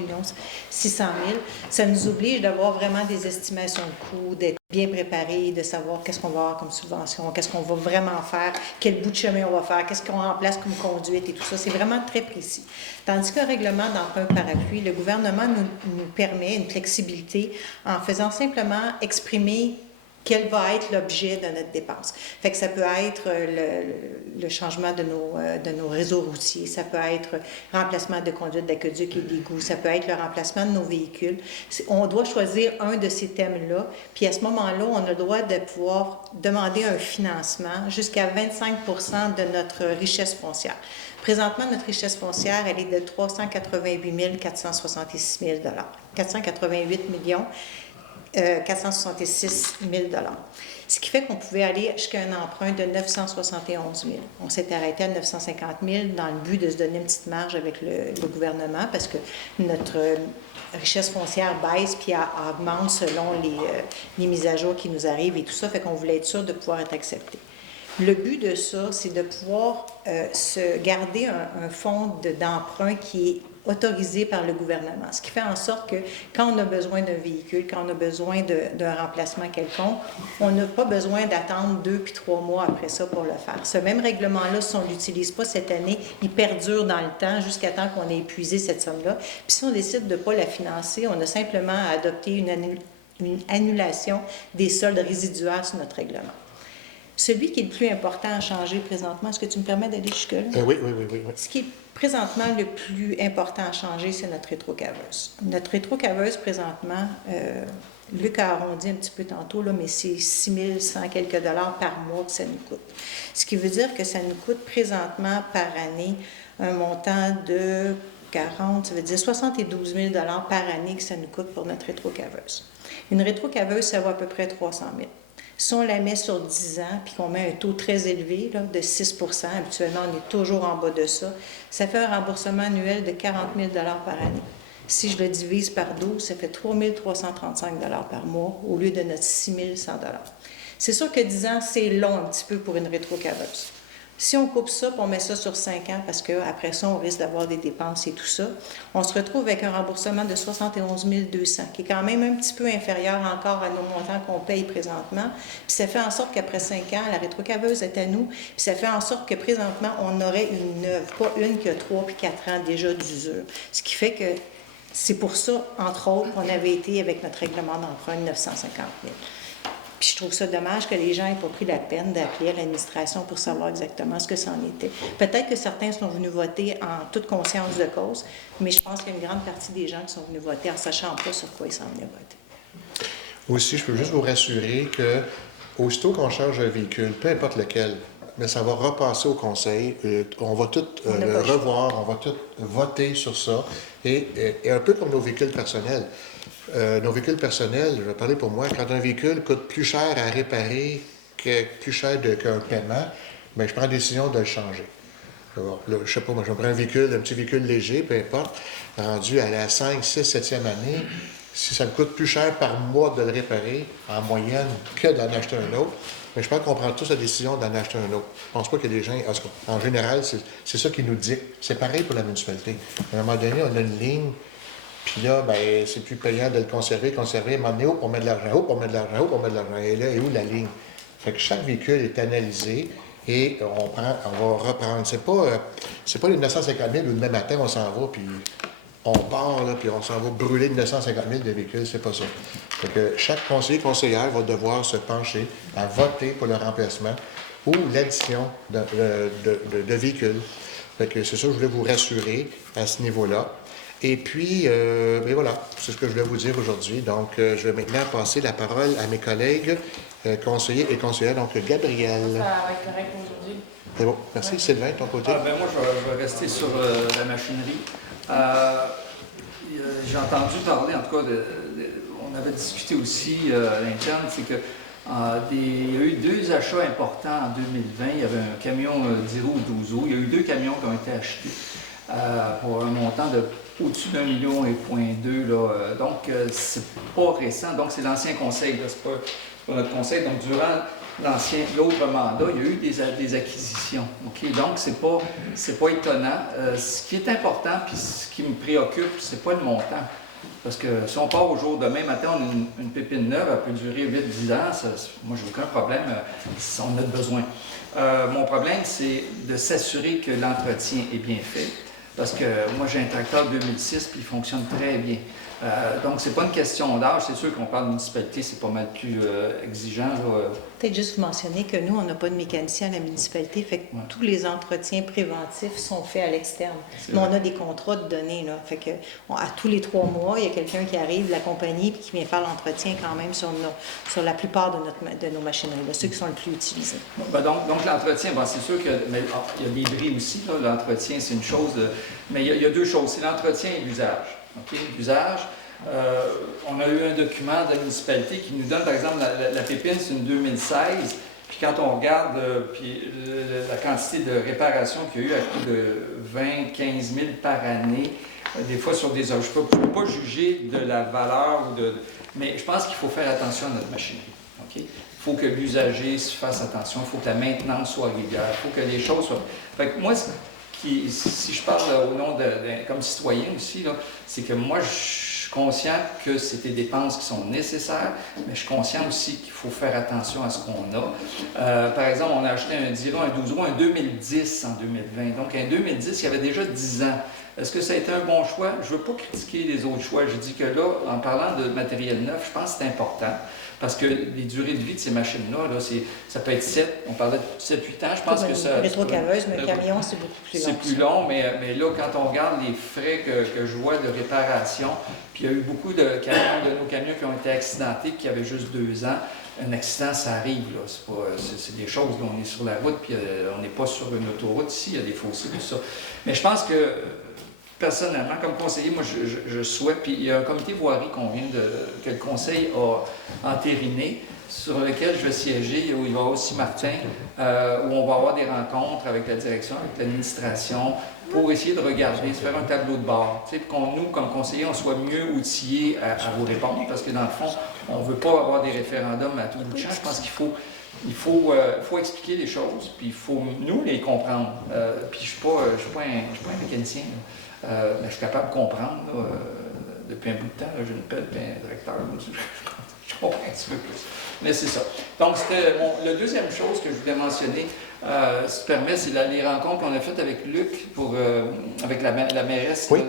600 000, ça nous oblige d'avoir vraiment des estimations de coûts, d'être bien préparé, de savoir qu'est-ce qu'on va avoir comme subvention, qu'est-ce qu'on va vraiment faire, quel bout de chemin on va faire, qu'est-ce qu'on remplace comme conduite et tout ça. C'est vraiment très précis. Tandis qu'un règlement d'emprunt par appui, le gouvernement nous permet une flexibilité en faisant simplement exprimer quel va être l'objet de notre dépense. Fait que ça peut être le changement de nos réseaux routiers, ça peut être remplacement de conduite d'aqueduc et d'égouts, ça peut être le remplacement de nos véhicules. On doit choisir un de ces thèmes-là, puis à ce moment-là, on a le droit de pouvoir demander un financement jusqu'à 25 de notre richesse foncière. Présentement, notre richesse foncière, elle est de 388 466 000 488 466 000 Ce qui fait qu'on pouvait aller jusqu'à un emprunt de 971 000. On s'est arrêté à 950 000 dans le but de se donner une petite marge avec le gouvernement parce que notre richesse foncière baisse puis augmente selon les mises à jour qui nous arrivent et tout ça, fait qu'on voulait être sûr de pouvoir être accepté. Le but de ça, c'est de pouvoir se garder un fonds d'emprunt qui est autorisé par le gouvernement. Ce qui fait en sorte que quand on a besoin d'un véhicule, quand on a besoin d'un remplacement quelconque, on n'a pas besoin d'attendre 2 puis 3 mois après ça pour le faire. Ce même règlement-là, si on ne l'utilise pas cette année, il perdure dans le temps jusqu'à temps qu'on ait épuisé cette somme-là. Puis si on décide de ne pas la financer, on a simplement à adopter une annulation des soldes résiduaires sur notre règlement. Celui qui est le plus important à changer présentement, est-ce que tu me permets d'aller jusque-là? Oui. Ce qui est présentement le plus important à changer, c'est notre rétrocaveuse. Notre rétrocaveuse, présentement, Luc a arrondi un petit peu tantôt, là, mais c'est 6 100 quelques dollars par mois que ça nous coûte. Ce qui veut dire que ça nous coûte présentement par année un montant de 40, ça veut dire 72 000 $ par année que ça nous coûte pour notre rétrocaveuse. Une rétrocaveuse, ça vaut à peu près 300 000. Si on la met sur 10 ans, puis qu'on met un taux très élevé, là, de 6 %, habituellement on est toujours en bas de ça, ça fait un remboursement annuel de 40 000 $ par année. Si je le divise par 12, ça fait 3 335 $ par mois au lieu de notre 6 100 $. C'est sûr que 10 ans, c'est long un petit peu pour une rétrocaveuse. Si on coupe ça, puis on met ça sur 5 ans, parce qu'après ça, on risque d'avoir des dépenses et tout ça, on se retrouve avec un remboursement de 71 200, qui est quand même un petit peu inférieur encore à nos montants qu'on paye présentement. Puis ça fait en sorte qu'après 5 ans, la rétrocaveuse est à nous, puis ça fait en sorte que présentement, on aurait une neuve, pas une qui a 3 puis 4 ans déjà d'usure. Ce qui fait que c'est pour ça, entre autres, qu'on avait été avec notre règlement d'emprunt de 950 000. Puis je trouve ça dommage que les gens n'aient pas pris la peine d'appeler à l'administration pour savoir exactement ce que ça en était. Peut-être que certains sont venus voter en toute conscience de cause, mais je pense qu'il y a une grande partie des gens qui sont venus voter en ne sachant pas sur quoi ils s'en venaient voter. Aussi, je peux juste vous rassurer que aussitôt qu'on change un véhicule, peu importe lequel, mais ça va repasser au conseil. On va tout revoir, on va tout voter sur ça. Et un peu comme nos véhicules personnels. Nos véhicules personnels, je vais parler pour moi, quand un véhicule coûte plus cher à réparer, plus cher qu'un paiement, bien, je prends la décision de le changer. Je ne sais pas, moi, je prends un petit véhicule léger, peu importe, rendu à la 5, 6, 7e année, si ça me coûte plus cher par mois de le réparer, en moyenne, que d'en acheter un autre, mais je pense qu'on prend tous la décision d'en acheter un autre. Je ne pense pas que les gens... En général, c'est ça qui nous dit. C'est pareil pour la municipalité. À un moment donné, on a une ligne, puis là, ben, c'est plus payant de le conserver. À un moment donné, on met de l'argent, on met de l'argent, on met de l'argent. Et là, et où la ligne? Fait que chaque véhicule est analysé et on va reprendre. C'est pas les 950 000 où demain matin, on s'en va, puis on part, là, puis on s'en va brûler 950 000 de véhicules. C'est pas ça. Fait que chaque conseillère va devoir se pencher à voter pour le remplacement ou l'addition de véhicules. Fait que c'est ça que je voulais vous rassurer à ce niveau-là. Et puis, ben voilà, c'est ce que je voulais vous dire aujourd'hui. Donc, je vais maintenant passer la parole à mes collègues conseillers et conseillères. Donc, Gabriel. Ça va être correct aujourd'hui. C'est bon. Merci. Ouais. Sylvain, ton côté. Ben moi, je vais rester sur la machinerie. J'ai entendu parler, en tout cas, on avait discuté aussi à l'interne, c'est que il y a eu 2 achats importants en 2020. Il y avait un camion 10 roues ou 12 roues. Il y a eu 2 camions qui ont été achetés pour un montant de au-dessus d'1,2 million. Donc, c'est pas récent. Donc, c'est l'ancien conseil. C'est pas notre conseil. Donc, durant l'autre mandat, il y a eu des acquisitions. Okay? Donc, c'est pas étonnant. Ce qui est important, puis ce qui me préoccupe, c'est pas le montant. Parce que si on part au jour demain matin, on a une pépine neuve, elle peut durer 8-10 ans. Moi, j'ai aucun problème si on a besoin. Mon problème, c'est de s'assurer que l'entretien est bien fait. Parce que moi, j'ai un tracteur 2006, puis il fonctionne très bien. Donc, c'est pas une question d'âge. C'est sûr qu'on parle de municipalité, c'est pas mal plus exigeant. Là. Peut-être juste vous mentionner que nous, on n'a pas de mécanicien à la municipalité, fait que tous les entretiens préventifs sont faits à l'externe. Mais on a des contrats de données, là. Fait que à tous les 3 mois, il y a quelqu'un qui arrive de la compagnie puis qui vient faire l'entretien quand même sur la plupart de nos machineries, là, ceux qui sont le plus utilisés. Ben donc l'entretien, bon, c'est sûr qu'il y a des bris aussi. L'entretien, c'est une chose. Mais il y a 2 choses. C'est l'entretien et l'usage. Okay? L'usage, on a eu un document de la municipalité qui nous donne, par exemple, la pépine, c'est une 2016. Puis quand on regarde la quantité de réparations qu'il y a eu à coût de 20-15 000 par année, des fois sur des objets, je ne peux pas juger de la valeur, mais je pense qu'il faut faire attention à notre machinerie. Okay? Il faut que l'usager se fasse attention, il faut que la maintenance soit régulière, il faut que les choses soient... Fait que moi, si je parle au nom comme citoyen aussi, c'est que moi, je suis conscient que c'est des dépenses qui sont nécessaires, mais je suis conscient aussi qu'il faut faire attention à ce qu'on a. Par exemple, on a acheté un 12 roues, un 2010 en 2020. Donc, un 2010, il y avait déjà 10 ans. Est-ce que ça a été un bon choix? Je ne veux pas critiquer les autres choix. Je dis que là, en parlant de matériel neuf, je pense que c'est important. Parce que les durées de vie de ces machines-là, ça peut être 7, on parlait de 7-8 ans, je pense que ça... Rétrocaveuse, mais le camion, c'est beaucoup plus long. C'est plus long, mais là, quand on regarde les frais que je vois de réparation, puis il y a eu beaucoup de nos camions qui ont été accidentés, qui avaient juste 2 ans. Un accident, ça arrive, là. C'est des choses, là, on est sur la route, puis on n'est pas sur une autoroute ici, il y a des fossés, tout ça. Mais je pense que... Personnellement, comme conseiller, moi, je souhaite, puis il y a un comité voirie que le conseil a entériné, sur lequel je vais siéger, où il va y avoir aussi Martin, où on va avoir des rencontres avec la direction, avec l'administration, pour essayer de regarder, se faire un tableau de bord, pour qu'on, nous, comme conseillers, on soit mieux outillés à vous répondre, parce que dans le fond, on ne veut pas avoir des référendums à tout bout de champ. Je pense qu'il faut expliquer les choses, puis il faut nous les comprendre. Puis je ne suis pas un mécanicien, mais je suis capable de comprendre. Depuis un bout de temps, j'ai une pelle et un directeur. Je comprends un petit peu plus. Mais c'est ça. Donc, c'était la deuxième chose que je voulais mentionner, si tu permets, c'est les rencontres qu'on a faites avec Luc, avec la mairesse oui.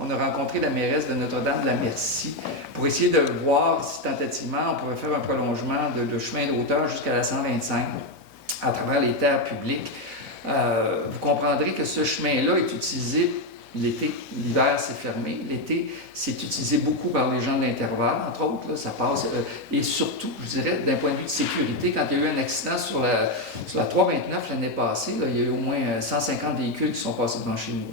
On a rencontré la mairesse de Notre-Dame-de-la-Merci pour essayer de voir si tentativement on pourrait faire un prolongement de chemin de hauteur jusqu'à la 125 à travers les terres publiques. Vous comprendrez que ce chemin-là est utilisé l'été. L'hiver, c'est fermé. L'été, c'est utilisé beaucoup par les gens de l'intervalle, entre autres. Là, ça passe. Et surtout, je dirais, d'un point de vue de sécurité, quand il y a eu un accident sur la 329 l'année passée, là, il y a eu au moins 150 véhicules qui sont passés devant chez nous.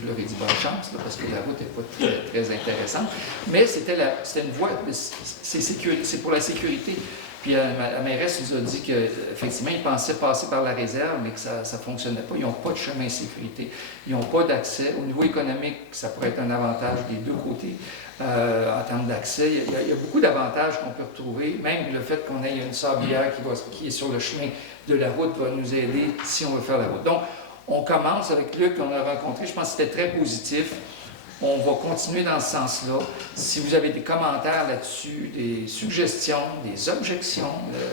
Je leur ai dit bonne chance, là, parce que la route n'est pas très intéressante. Mais c'était une voie, c'est pour la sécurité. Puis la mairesse nous a dit qu'effectivement, ils pensaient passer par la réserve, mais que ça ne fonctionnait pas. Ils n'ont pas de chemin de sécurité. Ils n'ont pas d'accès. Au niveau économique, ça pourrait être un avantage des deux côtés en termes d'accès. Il y a beaucoup d'avantages qu'on peut retrouver. Même le fait qu'on ait une sablière qui est sur le chemin de la route va nous aider si on veut faire la route. Donc, on commence avec Luc, qu'on a rencontré. Je pense que c'était très positif. On va continuer dans ce sens-là. Si vous avez des commentaires là-dessus, des suggestions, des objections,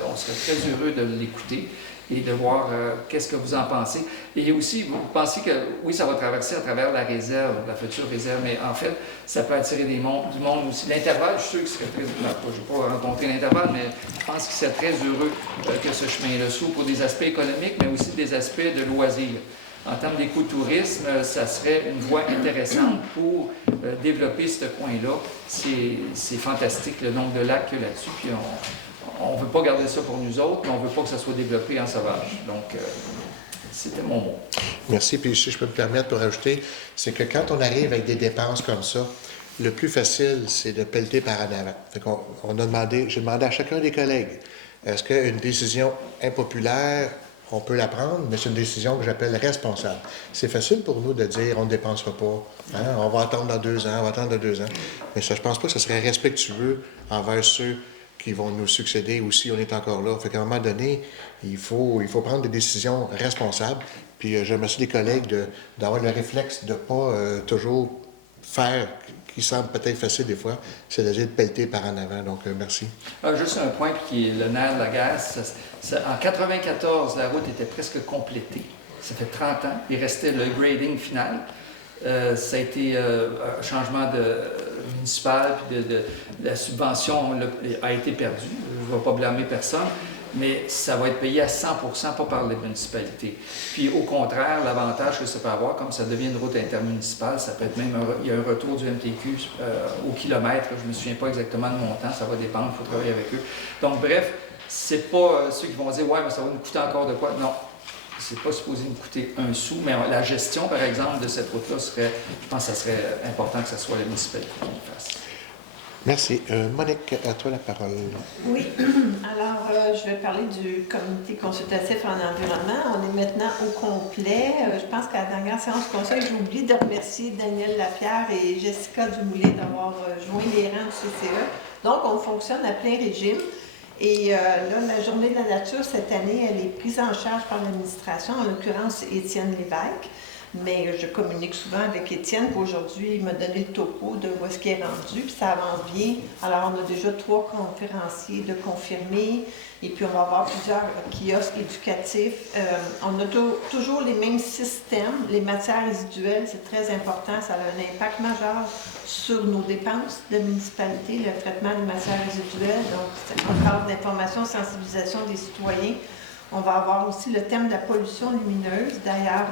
on serait très heureux de l'écouter et de voir qu'est-ce que vous en pensez. Et aussi, vous pensez que, oui, ça va traverser à travers la réserve, la future réserve, mais en fait, ça peut attirer du monde aussi. L'intervalle, je suis sûr qu'il serait très... Je n'ai pas rencontré l'intervalle, mais je pense qu'il serait très heureux que ce chemin-là s'ouvre pour des aspects économiques, mais aussi des aspects de loisirs. En termes d'écotourisme, ça serait une voie intéressante pour développer ce coin-là. C'est fantastique le nombre de lacs qu'il y a là-dessus. Puis on ne veut pas garder ça pour nous autres, mais on ne veut pas que ça soit développé en sauvage. Donc, c'était mon mot. Merci. Puis si je peux me permettre pour ajouter, c'est que quand on arrive avec des dépenses comme ça, le plus facile, c'est de pelleter par en avant. Fait qu'on a demandé, j'ai demandé à chacun des collègues, est-ce qu'une décision impopulaire, on peut la prendre, mais c'est une décision que j'appelle responsable. C'est facile pour nous de dire on ne dépensera pas, hein, on va attendre dans 2 ans, on va attendre dans 2 ans. Mais ça, je ne pense pas que ce serait respectueux envers ceux qui vont nous succéder aussi, on est encore là. Fait qu'à un moment donné, il faut prendre des décisions responsables. Puis je remercie les collègues d'avoir le réflexe de ne pas toujours faire qui semble peut-être facile des fois, c'est-à-dire de pelleter par en avant. Donc, merci. Juste un point qui est le nerf de la guerre. En 1994, la route était presque complétée. Ça fait 30 ans. Il restait le grading final. Ça a été un changement de municipal, puis de la subvention a été perdue. Je ne vais pas blâmer personne, mais ça va être payé à 100% pas par les municipalités. Puis au contraire, l'avantage que ça peut avoir, comme ça devient une route intermunicipale, ça peut être même, il y a un retour du MTQ au kilomètre, je ne me souviens pas exactement de montant, ça va dépendre, il faut travailler avec eux. Donc bref, c'est pas ceux qui vont dire « ouais, mais ça va nous coûter encore de quoi ». Non, c'est pas supposé nous coûter un sou, mais la gestion, par exemple, de cette route-là je pense que ça serait important que ce soit les municipalités qui le fassent. Merci. Monique, à toi la parole. Oui, alors je vais parler du comité consultatif en environnement. On est maintenant au complet. Je pense qu'à la dernière séance du conseil, j'ai oublié de remercier Daniel Lapierre et Jessica Dumoulet d'avoir joint les rangs du CCE. Donc, on fonctionne à plein régime. Et là, la Journée de la nature, cette année, elle est prise en charge par l'administration, en l'occurrence Étienne Lévesque. Mais je communique souvent avec Étienne. Aujourd'hui, il m'a donné le topo de où est-ce qu'il est rendu, puis ça avance bien. Alors, on a déjà 3 conférenciers de confirmés, et puis on va avoir plusieurs kiosques éducatifs. On a toujours les mêmes systèmes. Les matières résiduelles, c'est très important. Ça a un impact majeur sur nos dépenses de municipalité, le traitement des matières résiduelles. Donc, on parle d'information, sensibilisation des citoyens. On va avoir aussi le thème de la pollution lumineuse. D'ailleurs,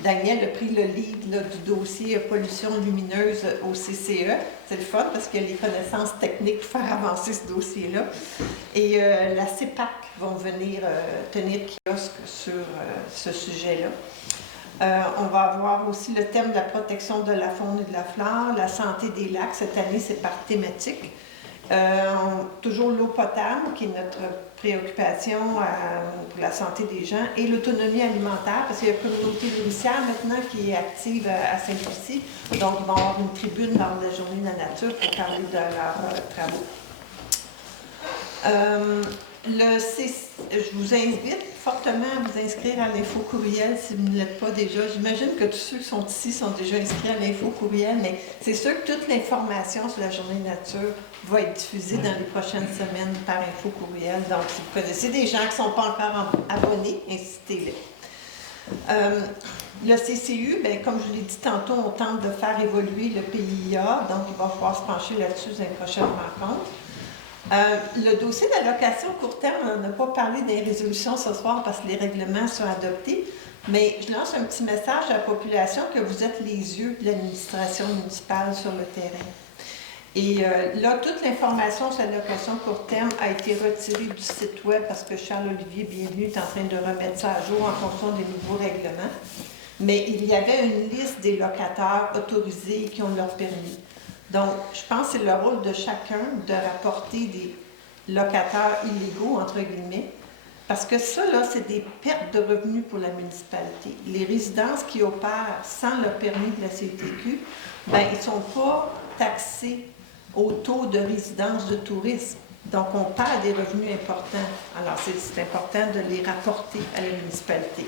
Daniel a pris le lead là, du dossier pollution lumineuse au CCE. C'est le fun parce qu'il y a les connaissances techniques pour faire avancer ce dossier-là. Et la CEPAC vont venir tenir kiosque sur ce sujet-là. On va avoir aussi le thème de la protection de la faune et de la flore, la santé des lacs. Cette année, c'est par thématique. Toujours l'eau potable, qui est notre préoccupation pour la santé des gens, et l'autonomie alimentaire, parce qu'il y a une communauté nourricière maintenant qui est active à Saint-Lucie. Donc, ils vont avoir une tribune lors de la Journée de la nature pour parler de leurs travaux. Je vous invite fortement à vous inscrire à l'info courriel si vous ne l'êtes pas déjà. J'imagine que tous ceux qui sont ici sont déjà inscrits à l'info courriel, mais c'est sûr que toute l'information sur la Journée de nature va être diffusée dans les prochaines semaines par info courriel. Donc, si vous connaissez des gens qui ne sont pas encore abonnés, incitez-les. Le CCU, bien, comme je l'ai dit tantôt, on tente de faire évoluer le PIA, donc il va falloir se pencher là-dessus dans les prochaines rencontres. Le dossier d'allocation court terme, on n'a pas parlé des résolutions ce soir parce que les règlements sont adoptés, mais je lance un petit message à la population que vous êtes les yeux de l'administration municipale sur le terrain. Et là, toute l'information sur l'allocation court terme a été retirée du site web parce que Charles-Olivier Bienvenu est en train de remettre ça à jour en fonction des nouveaux règlements. Mais il y avait une liste des locataires autorisés qui ont leur permis. Donc, je pense que c'est le rôle de chacun de rapporter des locataires illégaux, entre guillemets, parce que ça, là, c'est des pertes de revenus pour la municipalité. Les résidences qui opèrent sans le permis de la CTQ, bien, ils ne sont pas taxés au taux de résidence de tourisme. Donc, on perd des revenus importants. Alors, c'est important de les rapporter à la municipalité.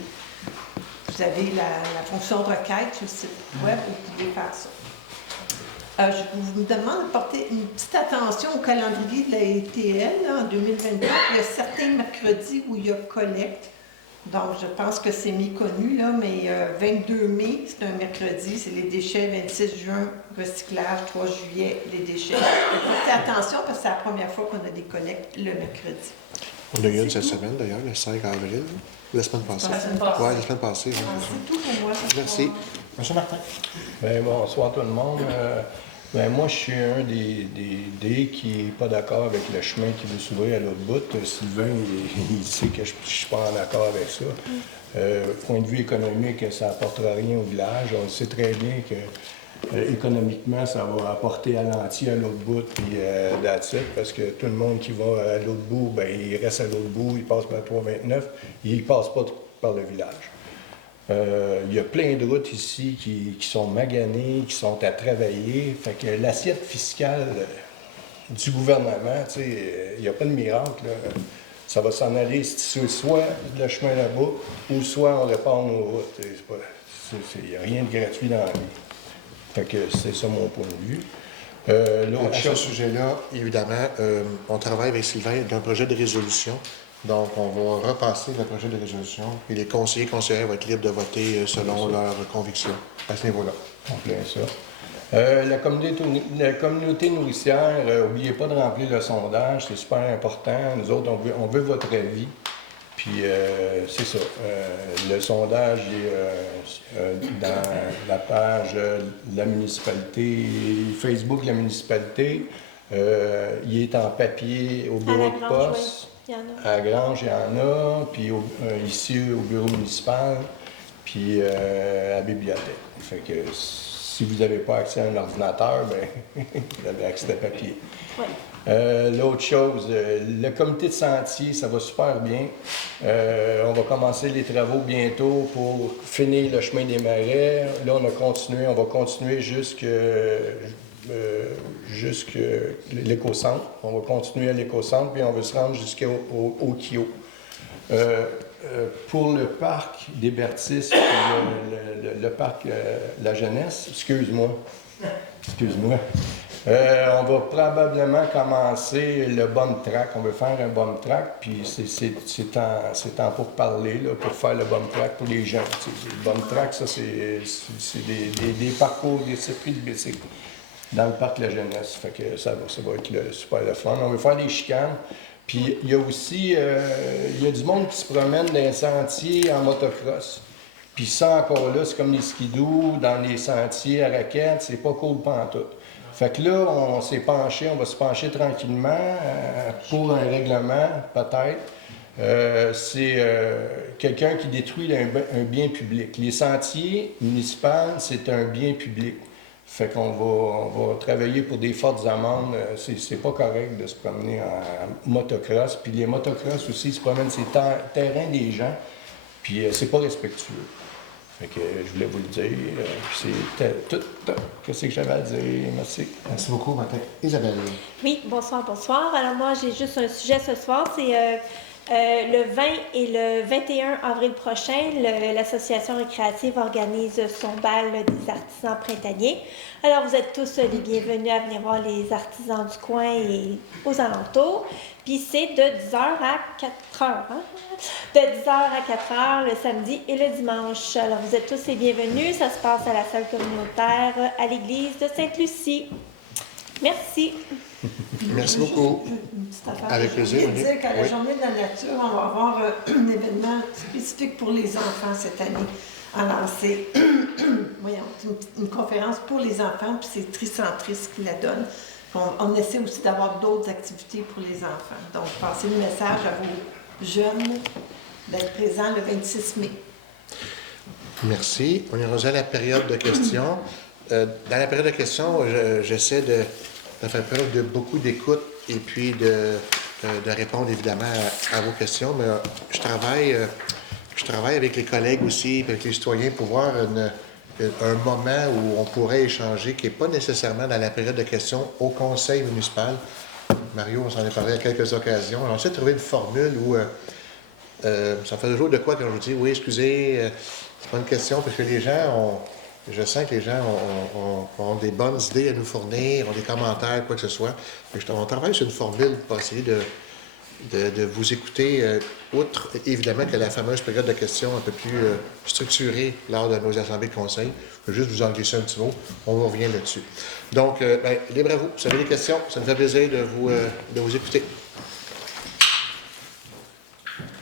Vous avez la fonction de requête sur le site web, vous pouvez faire ça. Je vous demande de porter une petite attention au calendrier de la ETL là, en 2024. Il y a certains mercredis où il y a collecte. Donc, je pense que c'est méconnu, là, mais 22 mai, c'est un mercredi, c'est les déchets. 26 juin, recyclage. 3 juillet, les déchets. Faites attention parce que c'est la première fois qu'on a des collectes le mercredi. On a eu une cette semaine, d'ailleurs, le 5 avril, la semaine passée. La semaine passée. Oui, la semaine passée. C'est tout pour moi. Merci. Monsieur Martin. Bien, bonsoir tout le monde. Ben, moi, je suis un des qui n'est pas d'accord avec le chemin qui veut s'ouvrir à l'autre bout. Sylvain, il sait que je ne suis pas en accord avec ça. Point de vue économique, ça n'apportera rien au village. On sait très bien que économiquement, ça va apporter à l'entier à l'autre bout, puis that's it, parce que tout le monde qui va à l'autre bout, ben, il reste à l'autre bout, il passe par 329, il ne passe pas par le village. Il y a plein de routes ici qui sont maganées, qui sont à travailler. Fait que l'assiette fiscale du gouvernement, il n'y a pas de miracle. Là. Ça va s'en aller soit le chemin là-bas, ou soit on répare nos routes. Il n'y a rien de gratuit dans la vie. Fait que c'est ça mon point de vue. À ce sujet-là, évidemment, on travaille avec Sylvain d'un projet de résolution Donc, on va repasser le projet de résolution et les conseillers et conseillères vont être libres de voter selon leurs convictions à ce niveau-là. En plein ça. La communauté nourricière, n'oubliez pas de remplir le sondage, c'est super important. Nous autres, on veut votre avis. Puis c'est ça. Le sondage est dans la page de la municipalité, Facebook de la municipalité. Il est en papier au bureau de poste. Oui, il y en a. À la Grange, il y en a. Puis ici, au bureau municipal. Puis à la bibliothèque. Fait que si vous n'avez pas accès à un ordinateur, ben vous avez accès à papier. Oui. L'autre chose, le comité de sentier, ça va super bien. On va commencer les travaux bientôt pour finir le chemin des marais. Là, on va continuer jusque l'éco-centre. On va continuer à l'éco-centre, puis on va se rendre jusqu'au Kio. Pour le parc des Bertis, le parc La Jeunesse, excuse-moi, on va probablement commencer le bum track. On veut faire un bum track, puis c'est en pourparler, là, pour faire le bum track pour les gens. Le bum track, ça, c'est des parcours, des circuits de bicycle dans le parc La Jeunesse. Fait que ça va être super le fun. On veut faire des chicanes. Puis il y a aussi il y a du monde qui se promène dans les sentiers en motocross. Puis ça, encore là, c'est comme les skidoo dans les sentiers à raquettes, c'est pas cool pantoute. Fait que là, on va se pencher tranquillement pour un règlement, peut-être. C'est quelqu'un qui détruit un bien public. Les sentiers municipaux, c'est un bien public. Fait qu'on va travailler pour des fortes amendes. C'est pas correct de se promener en motocross. Puis les motocross aussi, ils se promènent sur le terrain des gens. Puis c'est pas respectueux. Fait que je voulais vous le dire. C'est tout ce que j'avais à dire. Merci. Merci beaucoup, Martin. Isabelle. Oui, bonsoir. Alors moi, j'ai juste un sujet ce soir, c'est le 20 et le 21 avril prochain, l'association récréative organise son bal des artisans printaniers. Alors vous êtes tous les bienvenus à venir voir les artisans du coin et aux alentours. Puis c'est de 10h à 4h. Hein? De 10h à 4h le samedi et le dimanche. Alors vous êtes tous les bienvenus. Ça se passe à la salle communautaire à l'église de Sainte-Lucie. Merci. Merci beaucoup. Une petite affaire. Avec plaisir. Je voulais dire qu'à la Oui. Journée de la nature, on va avoir un événement spécifique pour les enfants cette année. Alors, c'est une conférence pour les enfants, puis c'est Tricentrice qui la donne. On essaie aussi d'avoir d'autres activités pour les enfants. Donc, passez le message à vos jeunes d'être présents le 26 mai. Merci. On est rendu à la période de questions. Dans la période de questions, j'essaie de faire preuve de beaucoup d'écoute et puis de répondre évidemment à vos questions. Mais je travaille avec les collègues aussi, avec les citoyens pour voir un moment où on pourrait échanger qui n'est pas nécessairement dans la période de questions au conseil municipal. Mario, on s'en est parlé à quelques occasions. On essaie de trouver une formule où ça fait toujours de quoi quand je vous dis oui, excusez, c'est pas une question parce que les gens je sens que les gens ont des bonnes idées à nous fournir, ont des commentaires, quoi que ce soit. On travaille sur une formule pour essayer de vous écouter, outre évidemment que la fameuse période de questions un peu plus structurée lors de nos assemblées de conseil. Je vais juste vous en glisser un petit mot, on revient là-dessus. Donc, libre à vous, si vous avez des questions, ça me fait plaisir de vous écouter.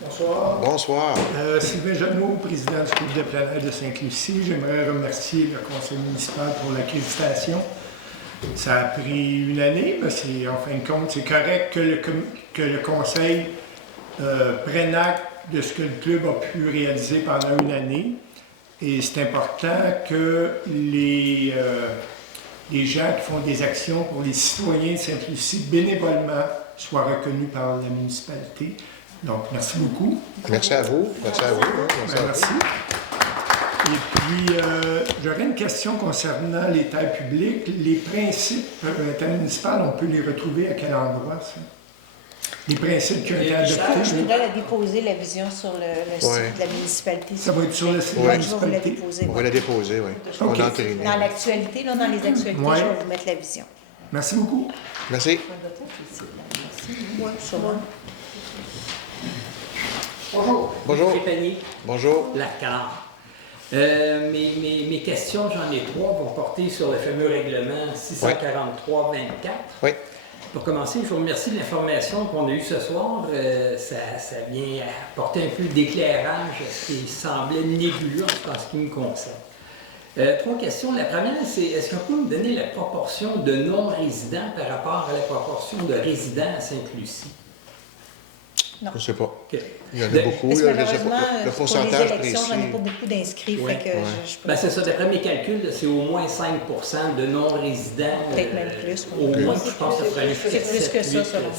Bonsoir. Bonsoir. Sylvain Jeannot, président du groupe de plein air de Sainte-Lucie. J'aimerais remercier le conseil municipal pour l'accréditation. Ça a pris une année, mais en fin de compte, c'est correct que le conseil prenne acte de ce que le club a pu réaliser pendant une année. Et c'est important que les gens qui font des actions pour les citoyens de Sainte-Lucie bénévolement soient reconnus par la municipalité. Donc, merci beaucoup. Merci à vous. Merci à vous. Merci. Et puis, j'aurais une question concernant les terres publiques. Les principes intermunicipaux, on peut les retrouver à quel endroit, ça? Les principes qui ont été adoptés. Je voudrais la déposer, la vision, sur le site de la municipalité. Ça va être sur le site de Oui, la je vais vous la municipalité. déposer. On va la déposer, oui. On OK. va entériner. Dans l'actualité, là, dans les actualités, Ouais. je vais vous mettre la vision. Merci beaucoup. Merci. Oui, sûrement. Bonjour. Bonjour. Trépanier, Bonjour. Lacard. Mes questions, j'en ai 3, vont porter sur le fameux règlement 643-24. Oui. Pour commencer, je vous remercie de l'information qu'on a eue ce soir. Ça vient apporter un peu d'éclairage à ce qui semblait nébuleux en ce qui me concerne. 3 questions. La première, c'est est-ce qu'on peut me donner la proportion de non-résidents par rapport à la proportion de résidents à Sainte-Lucie? Non. Je ne sais pas. OK. Il y en a De- beaucoup. Parce que là, je sais malheureusement, pas. Le pour les pourcentage élections, précis. j'en ai pas beaucoup d'inscrits, Ouais. fait que je peux Ben, c'est ça, d'après mes calculs, là, c'est au moins 5 de non-résidents. Peut-être même plus, Au oui. moins, Oui, je pense que ça ferait c'est plus que ça, selon moi.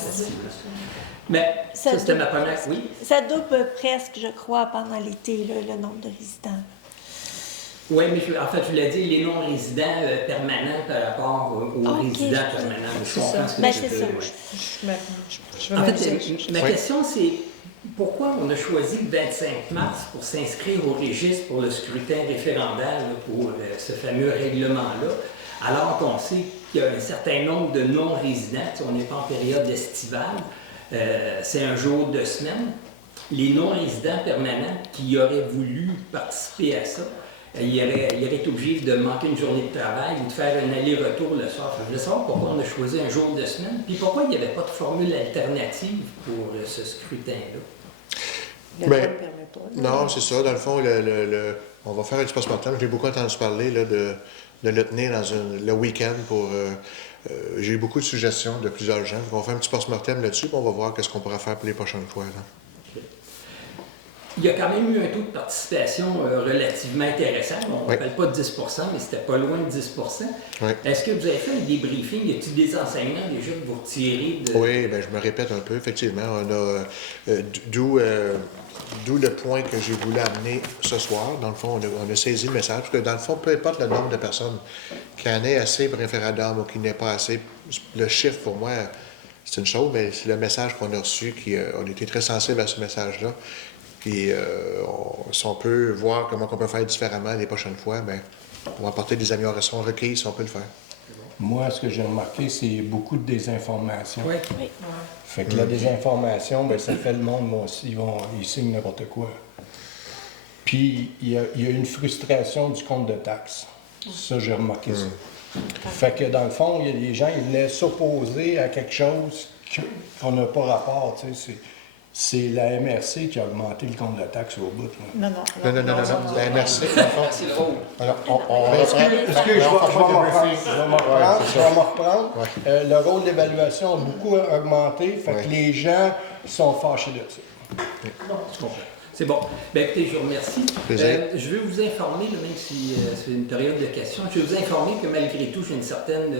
Mais Ça ça, c'était ma double. première. Oui. Ça double presque, je crois, pendant l'été, là, le nombre de résidents. Oui, mais en fait, je voulais dire les non-résidents permanents par rapport aux Ok, résidents je- permanents. Je c'est comprends ça. ce que Ben, tu c'est veux ça. dire, ouais. Je veux En même fait, dire. ma Oui. question, c'est pourquoi on a choisi le 25 mars pour s'inscrire au registre pour le scrutin référendaire là, pour ce fameux règlement-là, alors qu'on sait qu'il y a un certain nombre de non-résidents, si on n'est pas en période estivale, c'est un jour de semaine. Les non-résidents permanents qui auraient voulu participer à ça, ils auraient été obligés de manquer une journée de travail ou de faire un aller-retour le soir. Je voulais savoir pourquoi on a choisi un jour de semaine, puis pourquoi il n'y avait pas de formule alternative pour ce scrutin-là. Le Ben, code ne permet pas. Non, c'est ça. Dans le fond, on va faire un petit post-mortem. J'ai beaucoup entendu parler là, de le tenir dans le week-end pour. J'ai eu beaucoup de suggestions de plusieurs gens. On va faire un petit post-mortem là-dessus, puis on va voir qu'est-ce qu'on pourra faire pour les prochaines fois. Là. Il y a quand même eu un taux de participation relativement intéressant. On ne Oui. rappelle pas de 10 mais c'était pas loin de 10 Oui. Est-ce que vous avez fait un débriefing? Y a-t-il des enseignements déjà que vous retirez de... Oui, ben, je me répète un peu. Effectivement, on a d'où le point que j'ai voulu amener ce soir. Dans le fond, on a saisi le message. Parce que dans le fond, peu importe le nombre de personnes qui en ait assez pour référendum ou qui n'ait pas assez, le chiffre pour moi, c'est une chose, mais c'est le message qu'on a reçu. On était très sensible à ce message-là. Puis, si on peut voir comment on peut faire différemment les prochaines fois, bien, on va apporter des améliorations requises si on peut le faire. Moi, ce que j'ai remarqué, c'est beaucoup de désinformation. Oui. Fait que la désinformation, ben, ça fait le monde, moi aussi, ils signent n'importe quoi. Puis, il y a une frustration du compte de taxes. Ça, j'ai remarqué ça. Fait que, dans le fond, il y a des gens, ils venaient s'opposer à quelque chose qu'on n'a pas rapport, tu sais. C'est la MRC qui a augmenté le compte de taxes au bout. Là. Non. Non. La MRC, C'est drôle. alors, on Est-ce que je vais m'en reprendre? Ouais. Le rôle d'évaluation a beaucoup augmenté, fait Ouais. que les gens sont fâchés de ça. Je comprends. C'est bon. Bien, écoutez, je vous remercie. Plaisir. Je veux vous informer, là, même si c'est une période de questions, je veux vous informer que malgré tout, j'ai une certaine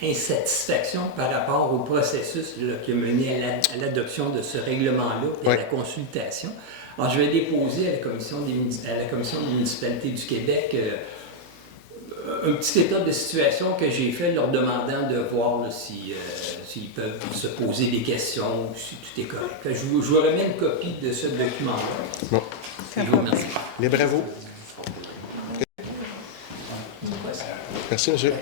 insatisfaction par rapport au processus là, qui a mené à l'adoption de ce règlement-là et à la consultation. Alors, je vais déposer à la Commission des municipalités du Québec un petit état de situation que j'ai fait, leur demandant de voir là, s'ils peuvent se poser des questions, si tout est correct. Je vous remets une copie de ce document-là. Bon. Je vous remercie. Libre à vous. Merci, monsieur.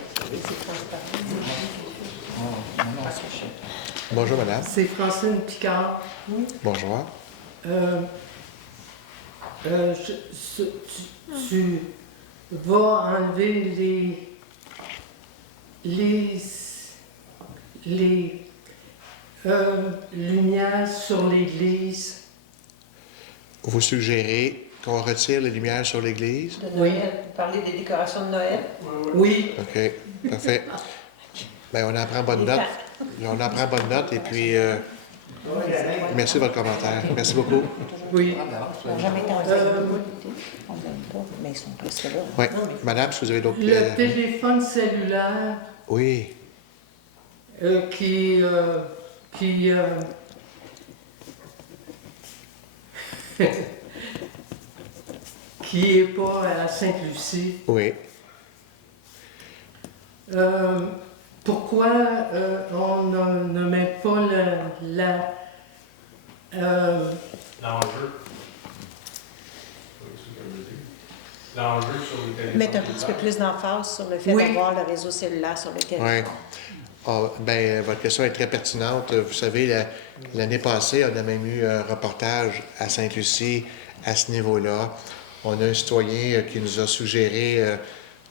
Bonjour, madame. C'est Francine Picard. Bonjour. Tu vas enlever les lumières sur l'église. Vous suggérez qu'on retire les lumières sur l'église? De Noël, vous parlez des décorations de Noël? Oui. OK, parfait. Bien, on en prend bonne note. On en prend bonne note et puis merci de votre commentaire. Merci beaucoup. Oui. Ils n'ont jamais été en on ne donne pas, mais ils sont presque là. Oui. Madame, si vous avez d'autres... Le téléphone cellulaire Oui. qui qui est pas à Sainte-Lucie. Oui. Pourquoi on ne met pas l'enjeu? L'enjeu sur le téléphone. Mettre un petit peu plus d'emphase sur le fait Oui. d'avoir le réseau cellulaire sur le téléphone. Oui. Votre question est très pertinente. Vous savez, l'année passée, on a même eu un reportage à Sainte-Lucie à ce niveau-là. On a un citoyen qui nous a suggéré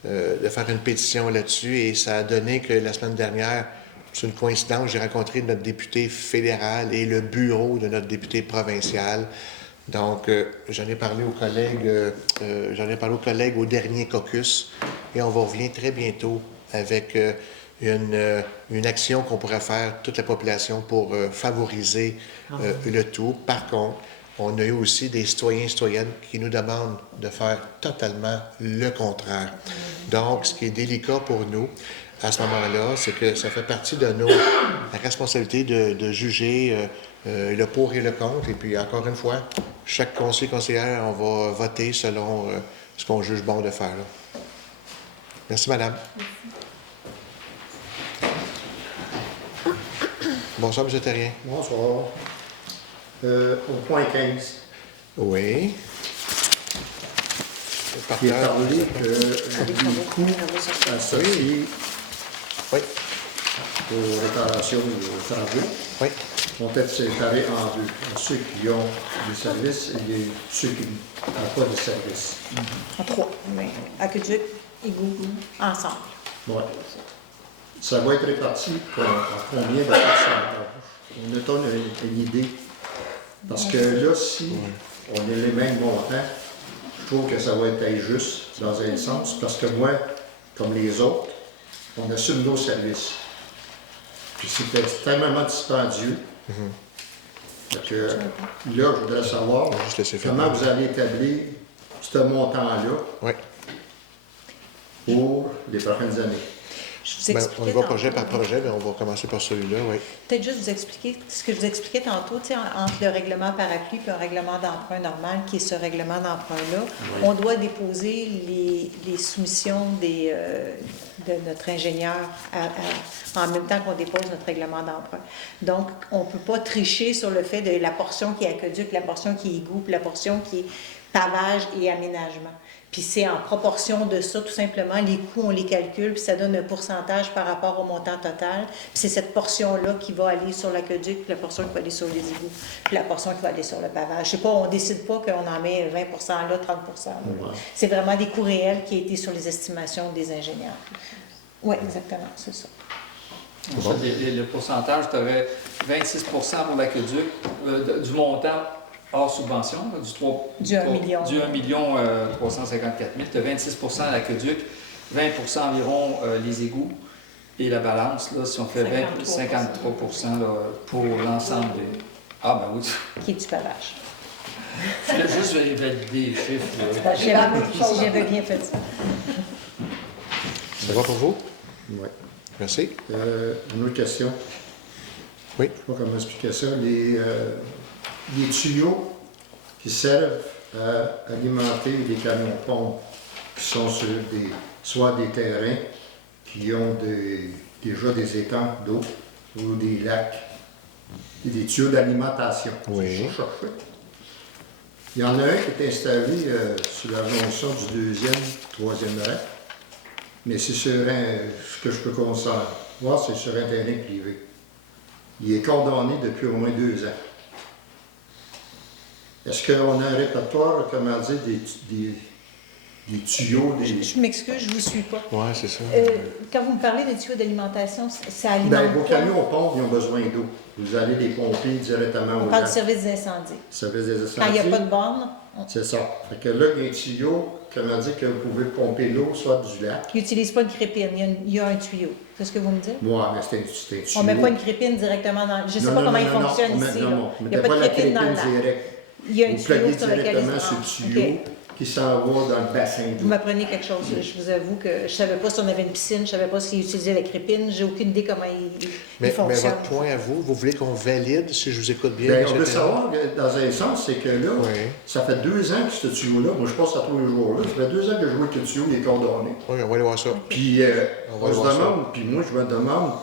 de faire une pétition là-dessus et ça a donné que la semaine dernière, c'est une coïncidence, j'ai rencontré notre député fédéral et le bureau de notre député provincial. Donc, j'en ai parlé aux collègues au dernier caucus et on va revenir très bientôt avec une action qu'on pourrait faire toute la population pour favoriser le tout. Par contre, on a eu aussi des citoyens et citoyennes qui nous demandent de faire totalement le contraire. Donc, ce qui est délicat pour nous, à ce moment-là, c'est que ça fait partie de nos responsabilités de juger le pour et le contre. Et puis, encore une fois, chaque conseillère, on va voter selon ce qu'on juge bon de faire. Là. Merci, madame. Bonsoir, M. Terrien. Bonsoir. Au point 15. Oui. Il est parlé des coûts associés aux réparations aux travaux vont être séparés en deux. Ceux qui ont des services et ceux qui n'ont pas de services. En trois, mais aqueduc, égout, ensemble. Oui. Ça va être réparti en combien de pourcentage? On a une idée. Parce que là, si on est les mêmes montants, je trouve que ça va être injuste dans un sens, parce que moi, comme les autres, on assume nos services. Puis c'est extrêmement dispendieux. Donc, là, je voudrais savoir comment vous allez établir ce montant-là pour les prochaines années. On y va projet par projet, mais on va commencer par celui-là, oui. Peut-être juste vous expliquer ce que je vous expliquais tantôt, entre le règlement parapluie et un règlement d'emprunt normal, qui est ce règlement d'emprunt-là. On doit déposer les soumissions de notre ingénieur en même temps qu'on dépose notre règlement d'emprunt. Donc, on ne peut pas tricher sur le fait de la portion qui est aqueduc, la portion qui est égout, puis la portion qui est pavage et aménagement. Puis c'est en proportion de ça, tout simplement, les coûts, on les calcule, puis ça donne un pourcentage par rapport au montant total. Puis c'est cette portion-là qui va aller sur l'aqueduc, puis la portion qui va aller sur les égouts, puis la portion qui va aller sur le pavage. Je sais pas, on décide pas qu'on en met 20 là, 30 là. C'est vraiment des coûts réels qui ont été sur les estimations des ingénieurs. Oui, exactement, c'est ça. Le pourcentage, tu aurais 26 pour l'aqueduc, du montant hors subvention, du 1 million 354 000, tu as 26 à l'aqueduc, 20 environ les égouts, et la balance, là, si on fait 53 là, pour l'ensemble des... Ah, ben oui. Qui est du pavage. Je voulais juste valider les chiffres. Si j'avais bien fait ça. Ça va pour vous? Oui. Merci. Une autre question. Oui. Je ne sais pas comment expliquer ça. Les tuyaux qui servent à alimenter les camions-pompes qui sont sur soit des terrains qui ont déjà des étangs d'eau ou des lacs, et des tuyaux d'alimentation. Oui. Il y en a un qui est installé sur la jonction du 2e, 3e rang, mais c'est sur ce que je peux voir, c'est sur un terrain privé. Il est coordonné depuis au moins 2 ans. Est-ce qu'on a un répertoire, comment dire, des tuyaux? Je m'excuse, je ne vous suis pas. Oui, c'est ça. Quand vous me parlez des tuyaux d'alimentation, ça alimente Vos camions pompes, ils ont besoin d'eau. Vous allez les pomper directement au lac. On parle du service des incendies. Service des incendies. Quand il n'y a pas de borne. C'est ça. Fait que là, il y a un tuyau, comment dire, que vous pouvez pomper l'eau, soit du lac. Ils n'utilisent pas une crépine, il y a un tuyau. C'est ce que vous me dites? Oui, mais c'est un tuyau. On ne met pas une crépine directement dans... Je ne sais pas comment il fonctionne ici. Il n'y a pas de crépine dans le lac. Il y a un tuyau sur lequel directement sur le tuyau qui s'en va dans le bassin d'eau. Vous m'apprenez quelque chose. Je vous avoue que je ne savais pas si on avait une piscine, je ne savais pas s'ils utilisaient la crépine. J'ai aucune idée comment il fonctionne. Mais votre point à vous voulez qu'on valide, si je vous écoute bien? Bien, on veut savoir, dans un sens, c'est que là, ça fait 2 ans que ce tuyau-là, moi je passe à tous les jours là, ça fait 2 ans que je vois que le tuyau est coordonné. Oui, on va aller voir ça. Puis on se demande, puis moi je me demande,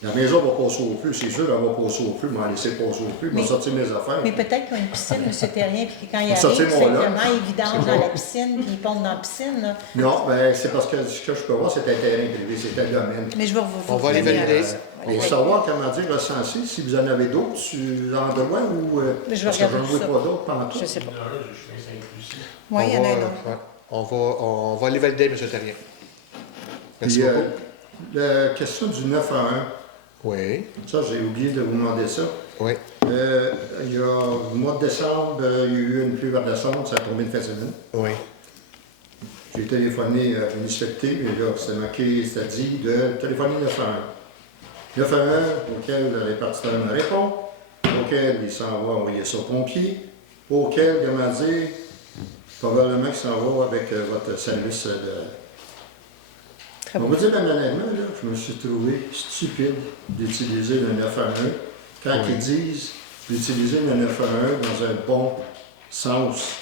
La maison va passer au feu, c'est sûr, elle va passer au feu, mais elle laisser passer au feu, je vais sortir mes affaires. Mais peut-être qu'il y a une piscine, M. Terrien, puis quand il Sortir arrive, mon c'est lunch. vraiment évident C'est dans bon. la piscine, puis il pompe dans la piscine. Là. Non, ben, c'est parce que ce que je peux voir, c'est un terrain privé, c'est un domaine. Mais je vais On va les revenir. valider. Et savoir, comment dire, recenser, si vous en avez d'autres sur l'endroit ou. Mais je vais parce que je regarder n'en ça. vois pas d'autres pendant tout. Je sais pas. Je suis Saint-Lucie. Oui, il y en a un autre. Ouais. On va les valider, M. Terrien. Merci Puis, beaucoup. la question du 9 à 1, Oui, ça, j'ai oublié de vous demander ça. oui. Il y a au mois de décembre, il y a eu une pluie vers décembre, ça a tombé une fin de semaine. Oui. J'ai téléphoné à la municipalité, et là, c'était marqué, c'était dit de téléphoner 9 à 1. 9 à 1, auquel les partisans me répondent, auquel il s'en va envoyer ça aux pompiers, auquel, comment dire, probablement qu'il s'en va avec votre service de. Très On bon. va dire, honnêtement, là, je me suis trouvé stupide d'utiliser le 9 à 1 quand Oui. ils disent d'utiliser le 9 à 1 dans un bon sens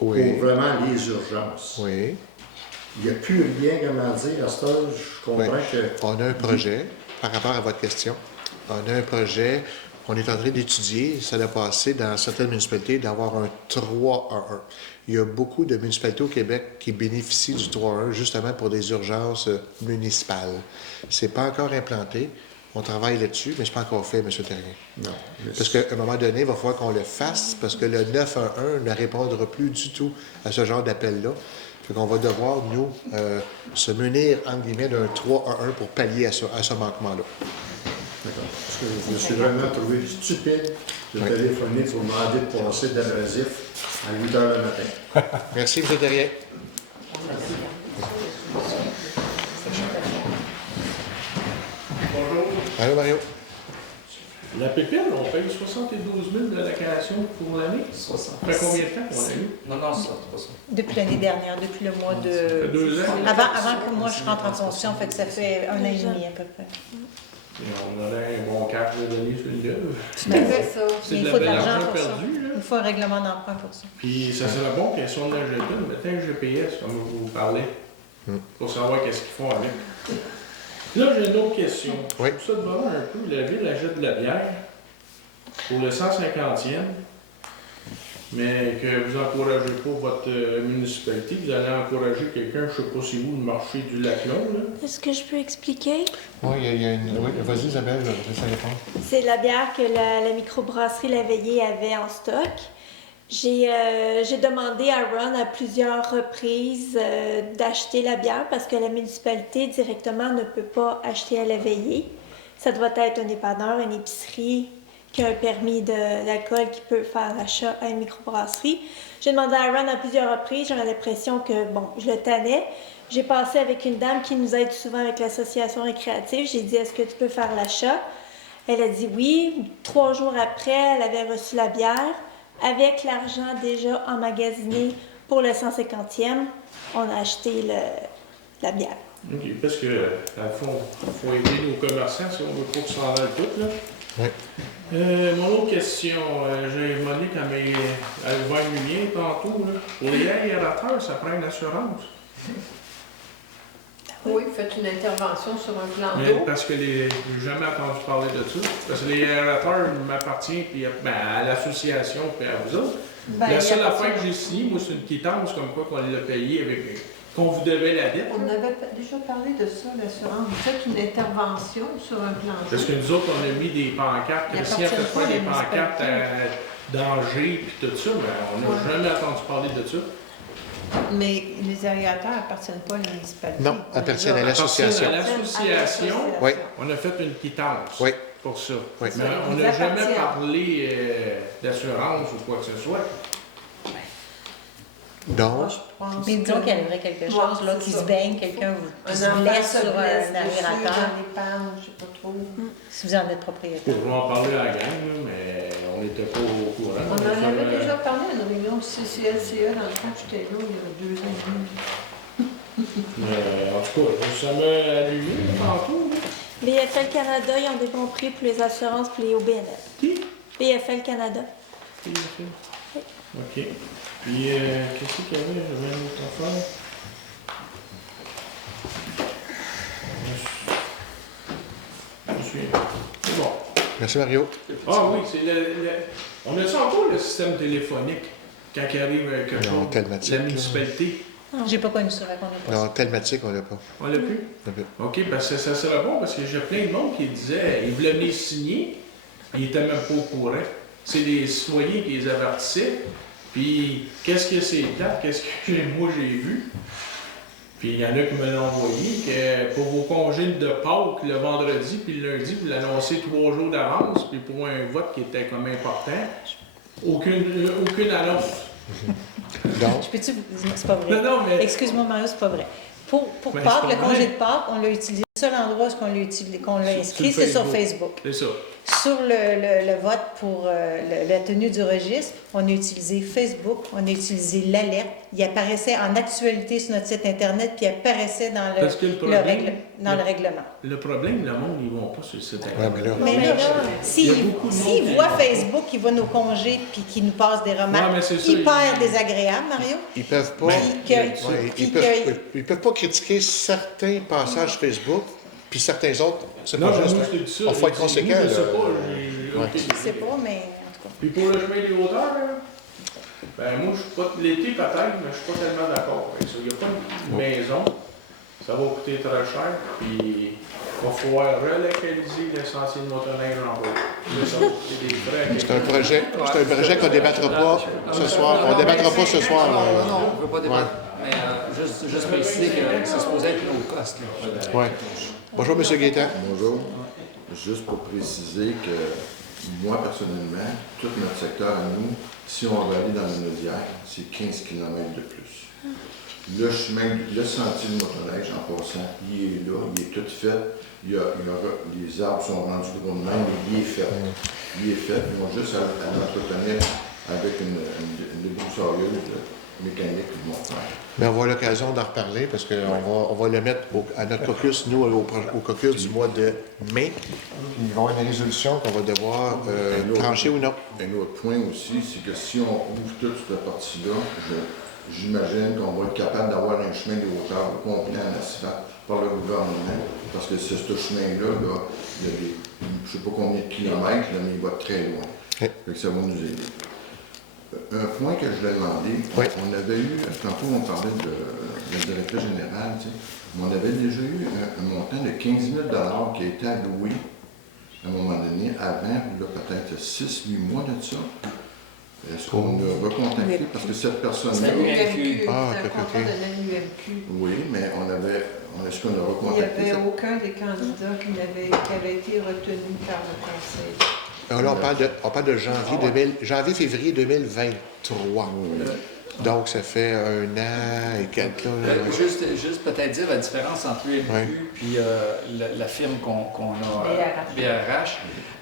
Oui. pour vraiment les urgences. Oui. Il n'y a plus rien, comment dire, à ce stade, je comprends Oui. que. On a un projet, par rapport à votre question, on a un projet, on est en train d'étudier, ça a passé dans certaines municipalités d'avoir un 3 à 1. Il y a beaucoup de municipalités au Québec qui bénéficient du 3 à 1 justement pour des urgences municipales. C'est pas encore implanté, on travaille là-dessus, mais c'est pas encore fait, M. Terrien. Non. Parce qu'à un moment donné, il va falloir qu'on le fasse, parce que le 911 ne répondra plus du tout à ce genre d'appel-là. Fait qu'on va devoir, nous, se munir, entre guillemets, d'un 3 à 1 pour pallier à ce manquement-là. D'accord. Parce que je me suis vraiment trouvé stupide de Oui. téléphoner pour demander de passer d'abrasif à 8 h le matin. Merci, M. Terrien. Bonjour. Allô, Mario? La pépine, on paye 72 000 de location pour l'année. 60. Ça fait combien de temps qu'on a eu? Non, ça, c'est pas ça. Depuis l'année dernière, depuis le mois Ça fait de. 2 ans. Avant que moi je rentre en fonction, fait que ça fait 1 an et demi à peu près. Et on aurait un bon cash de donner sur une gueule. Mais ça. C'est il de faut de l'argent l'argent pour ça. perdu, là. Il faut un règlement d'emprunt pour ça. Puis ça serait bon qu'ils sont dans le jeton, mettez un GPS, comme vous parlez, pour savoir qu'est-ce qu'ils font avec. Là, j'ai une autre question. Oui. Je trouve ça de bon un peu. La ville achète de la bière pour le 150e, mais que vous n'encouragez pas votre municipalité. Vous allez encourager quelqu'un, je ne sais pas si vous, le marché du Laclon, là. Est-ce que je peux expliquer? Oui, il y a une. Oui, vas-y, Isabelle, je vais te laisser répondre. C'est la bière que la microbrasserie La Veillée avait en stock. J'ai demandé à Ron à plusieurs reprises d'acheter la bière parce que la municipalité directement ne peut pas acheter à La Veillée. Ça doit être un dépanneur, une épicerie qui a un permis d'alcool qui peut faire l'achat à une microbrasserie. J'ai demandé à Ron à plusieurs reprises, j'avais l'impression que, bon, je le tannais. J'ai passé avec une dame qui nous aide souvent avec l'association récréative. J'ai dit, est-ce que tu peux faire l'achat? Elle a dit oui. 3 jours après, elle avait reçu la bière. Avec l'argent déjà emmagasiné pour le 150e, on a acheté la bière. OK, parce que, dans le fond, il faut aider nos commerçants si on veut pas qu'ils s'en aillent tout, là. Oui. Mon autre question, j'ai demandé quand elle a ouvert une lumière tantôt, là. Pour les aérateurs, ça prend une assurance. Oui, faites une intervention sur un plan Mais d'eau. parce que j'ai jamais entendu parler de ça. Parce que les aérateurs m'appartiennent puis à l'association et à vous autres. Ben, La seule il y a affaire pas- que j'ai signée, moi, c'est une quittance comme quoi qu'on l'a payé avec. Qu'on vous devait la dette. On avait déjà parlé de ça, l'assurance. Vous faites une intervention sur un plan d'eau. Parce que nous autres, on a mis des pancartes. Il Christian a fait appartient pas faire à des la pancartes municipalité. danger puis tout ça, mais on n'a Ouais. jamais entendu parler de ça. Mais les aérateurs n'appartiennent pas à la municipalité. Non, appartiennent à On les a- l'association. À l'association, Oui. on a fait une quittance Oui. pour ça. Oui. Mais Ça on vous n'a jamais appartient. parlé d'assurance ou quoi que ce soit. Donc, Mais disons qu'il y aurait quelque chose là, qui se baigne, quelqu'un qui se blesse sur un aérateur, dans les pannes, je sais pas trop. si vous en êtes propriétaire. Je vais en parler à la gang, là, mais on n'était pas au courant. On en Ça, avait déjà parlé à une réunion du CCLCE dans le temps que j'étais là, il y a 2 ans et demi. mais en tout cas, ça m'a allumé tantôt. Là. BFL Canada, ils ont des bons prix pour les assurances pour les OBNL. Qui? BFL Canada. OK. Puis, qu'est-ce qu'il y avait? J'avais une autre affaire. Je suis... Merci, Mario. Ah oui, on a-tu encore le système téléphonique quand il arrive quelque Non, chose? telmatique, La là. municipalité. J'ai pas connu ça, raconte-moi pas Non, telmatique, on l'a pas. On l'a plus? On l'a plus. OK, parce que ça serait bon parce que j'ai plein de monde qui disait ils voulaient venir signer, puis ils n'étaient même pas au courant. C'est les citoyens qui les avertissaient. Puis qu'est-ce que c'est plate, qu'est-ce que moi j'ai vu? Puis il y en a qui me l'ont envoyé, que pour vos congés de Pâques, le vendredi puis le lundi, vous l'annoncez 3 jours d'avance, puis pour un vote qui était comme important, aucune annonce. Donc, Je peux-tu vous... C'est pas vrai. Non, mais... Excuse-moi, Mario, c'est pas vrai. Pour Ben, Pâques, c'est le pas congé vrai. de Pâques, on l'a utilisé. Le seul endroit où qu'on l'a inscrit, c'est sur Facebook. C'est ça. Sur le vote pour la tenue du registre, on a utilisé Facebook, on a utilisé l'alerte. Il apparaissait en actualité sur notre site Internet, puis il apparaissait dans Parce que le problème, le règlement. Le problème, le monde, ils vont pas sur le site ouais, Internet. mais là, Mais là, Il y a beaucoup de monde s'il qui voit vont. Facebook, il voit nos congés, puis qu'il nous passe des remarques Ouais, mais c'est ça, hyper désagréables, Mario. ils peuvent pas. Puis que- Ouais, puis ils peuvent pas critiquer certains passages Facebook, puis certains autres. C'est Non, pas juste. moi, je te dis ça. Il faut être je dis, conséquent. moi, je sais là. pas, Ouais. ok. Je sais pas, mais en tout cas. Puis pour le chemin des hauteurs, là, ben moi, je suis pas l'été peut-être, mais je suis pas tellement d'accord avec ça. Il n'y a pas de maison, ça va coûter très cher, puis il va falloir relocaliser les sentiers de motoneige en bas. Là, ça va coûter des frais. C'est un projet qu'on débattra pas ce soir. On débattra pas ce soir. là. Non, on ne veut pas débattre. Mais juste préciser que c'est supposé être nos costes. Ouais. Bonjour, M. Gaétan. Bonjour. Juste pour préciser que moi, personnellement, tout notre secteur à nous, si on va aller dans le Nodière, c'est 15 km de plus. Le chemin, le sentier de motoneige, en passant, il est là, il est tout fait. Les arbres sont rendus gros de même, il est fait. Il est fait. Ils vont juste à l'entretenir avec une débroussailleuse mécanique qu'ils vont faire. Mais on va avoir l'occasion d'en reparler parce qu'on va le mettre à notre caucus, nous, au caucus du mois de mai. Puis il va y avoir une résolution qu'on va devoir trancher ou non. Un autre point aussi, c'est que si on ouvre toute cette partie-là, j'imagine qu'on va être capable d'avoir un chemin de hauteur complet en asphalte par le gouvernement, parce que ce chemin-là, là, il y a des, je ne sais pas combien de kilomètres, là, mais il va très loin. Okay. Fait que ça va nous aider. Un point que je voulais demander, oui. On avait eu, tantôt on parlait de la directeur général, tu sais, mais on avait déjà eu un montant de 15 000 qui a été alloué à un moment donné, avant, là, peut-être 6-8 mois de ça. Est-ce qu'on a recontacté? Parce que cette personne-là... l'UMQ, Ah, c'est un contrat ok. de l'UMQ. Oui, mais est-ce qu'on a Il n'y recontacté? avait aucun des candidats qui avait été retenu par le conseil. Alors là, on parle de janvier-février 2023. Donc, ça fait 1 an et quelques. Juste peut-être dire la différence entre l'UMQ puis la firme qu'on a, BRH.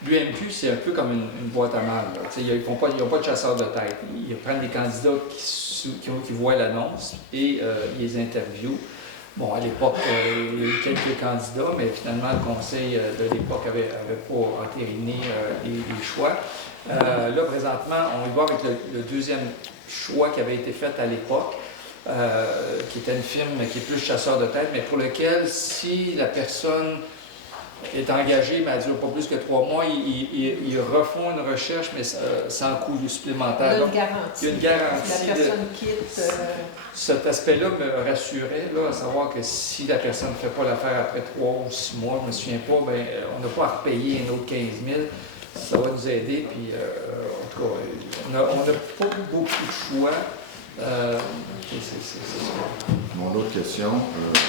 L'UMQ, c'est un peu comme une boîte à mal. Ils n'ont pas de chasseur de tête. Ils prennent des candidats qui voient l'annonce et ils les interviewent. Bon, à l'époque, il y a eu quelques candidats, mais finalement, le conseil de l'époque n'avait pas entériné les choix. Là, présentement, on y va avec le deuxième choix qui avait été fait à l'époque, qui était une firme qui est plus chasseur de tête, mais pour lequel, si la personne est engagée, mais elle ne dure pas plus que 3 mois, ils refont une recherche, mais sans coût supplémentaire. Il y a une Donc, garantie. il y a une garantie. Si la personne quitte... Cet aspect-là me rassurait, là, à savoir que si la personne ne fait pas l'affaire après 3 ou 6 mois, je ne me souviens pas, ben, on n'a pas à repayer un autre 15 000. Ça va nous aider. Puis, en tout cas, on n'a pas beaucoup de choix. C'est ça. Mon autre question,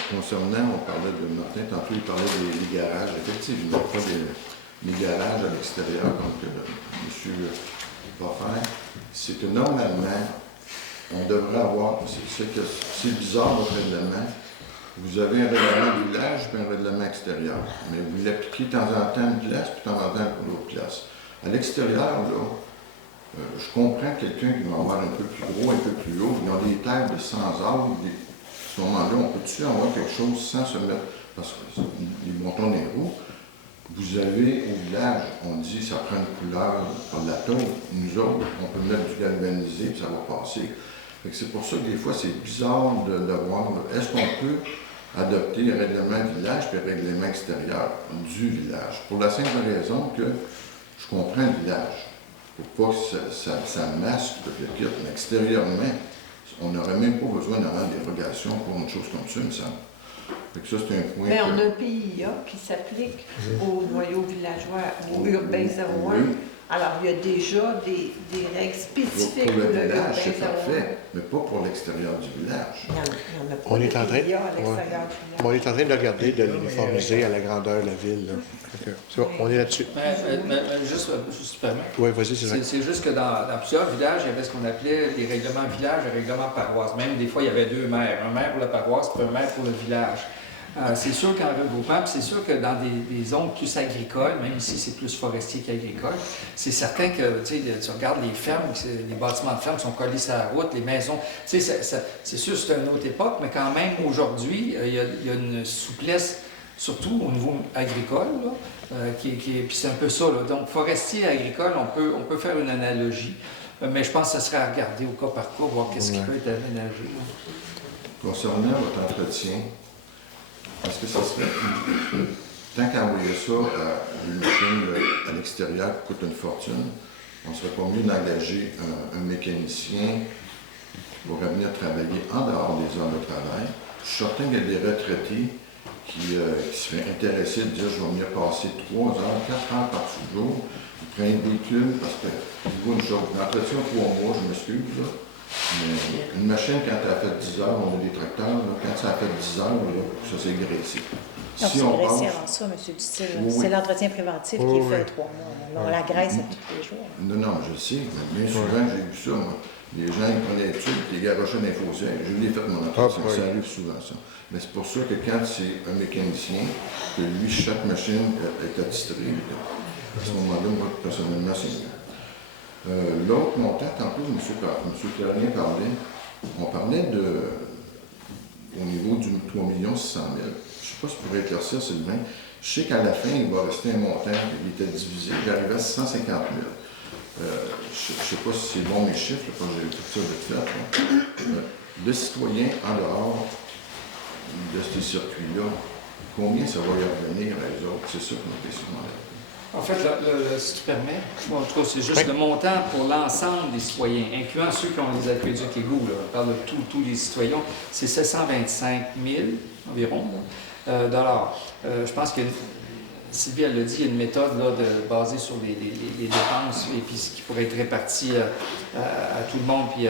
concernant, on parlait de Martin, tantôt il parlait des garages. Effectivement, pas les garages à l'extérieur, comme que monsieur va faire. C'est que normalement, on devrait avoir, c'est bizarre votre règlement, vous avez un règlement de village et un règlement extérieur, mais vous l'appliquez de temps en temps à une place, puis de temps en temps pour l'autre place. À l'extérieur, là, je comprends quelqu'un qui va avoir un peu plus gros, un peu plus haut, ils ont des terres de 100 arbres, à ce moment-là, on peut-tu avoir quelque chose sans se mettre, parce que les montons des roues, vous avez au village, on dit ça prend une couleur par la tôle, nous autres, on peut mettre du galvanisé, puis ça va passer. C'est pour ça que des fois, c'est bizarre de voir, est-ce qu'on peut adopter le règlement village et le règlement extérieur du village? Pour la simple raison que je comprends le village. Il ne faut pas que ça masque tout le kit. Mais extérieurement, on n'aurait même pas besoin d'avoir des dérogations pour une chose comme ça, il me semble. Fait que ça, c'est un point. Mais on a un PIA qui s'applique aux noyaux villageois, aux urbains 01. Oui. Alors, il y a déjà des règles spécifiques Pour le pour le urbain village, c'est 01. parfait, mais pas pour l'extérieur du village. Il y en a pas On de est en train, PIA à l'extérieur ouais. du village. On est en train de regarder, de l'uniformiser à la grandeur de la ville. Là. Fait que, c'est bon, on est là-dessus. Mais juste permettre. Oui, vas-y, c'est vrai. C'est juste que dans plusieurs villages, il y avait ce qu'on appelait les règlements village et règlements paroisse. Même des fois, il y avait deux maires. Un maire pour la paroisse et un maire pour le village. C'est sûr qu'en regroupant, puis c'est sûr que dans des zones plus agricoles, même si c'est plus forestier qu'agricole, c'est certain que tu regardes les fermes, les bâtiments de fermes sont collés sur la route, les maisons. C'est sûr que c'est une autre époque, mais quand même, aujourd'hui, il y a une souplesse, surtout au niveau agricole, là, puis c'est un peu ça. Là. Donc, forestier et agricole, on peut faire une analogie, mais je pense que ce serait à regarder au cas par cas, voir qu'est-ce qui peut être aménagé. Là. Concernant votre entretien, est-ce que ça serait, tant qu'à envoyer ça à une machine à l'extérieur qui coûte une fortune, on ne serait pas mieux d'engager un mécanicien pour venir travailler en dehors des heures de travail. Je suis certain qu'il y a des retraités qui seraient intéressés de dire je vais venir passer 3 heures, 4 heures par jour, je prends un véhicule parce que je vois une chose, l'entretien 3 mois, je m'excuse, là. Mais une machine, quand elle a fait 10 heures, on a des tracteurs, là, quand ça a fait 10 heures, là, ça s'est graissé. Donc, c'est graissé avant ça, M. Dutil. Oui. C'est l'entretien préventif qui est fait 3 mois. On la graisse à tous les jours. Non, je le sais, mais bien souvent, j'ai vu ça, moi. Les gens, ils prenaient des tubes, ils garochaient dans les fossières. Je l'ai fait mon entretien, ça arrive souvent, ça. Mais c'est pour ça que quand c'est un mécanicien, que lui, chaque machine est attitrée, à ce moment-là, moi, personnellement, c'est mieux. L'autre montant, tantôt, M. Clarien parlait, on parlait au niveau du 3 600 000. Je ne sais pas si je pourrais éclaircir, Sylvain. Je sais qu'à la fin, il va rester un montant qui était divisé. J'arrivais à 650 000. Je ne sais pas si c'est bon mes chiffres, quand j'ai tout ça vite fait. Le citoyen, en dehors de ces circuits-là, combien ça va y revenir à eux autres? C'est ça que ma question est. En fait, si tu permets, moi, en tout cas, c'est juste le montant pour l'ensemble des citoyens, incluant ceux qui ont les aqueducs égaux. Là. On parle de tous les citoyens. C'est 725 000 environ dollars. Je pense que Sylvie, elle l'a dit, il y a une méthode là, basée sur les dépenses et puis ce qui pourrait être réparti à tout le monde. Puis,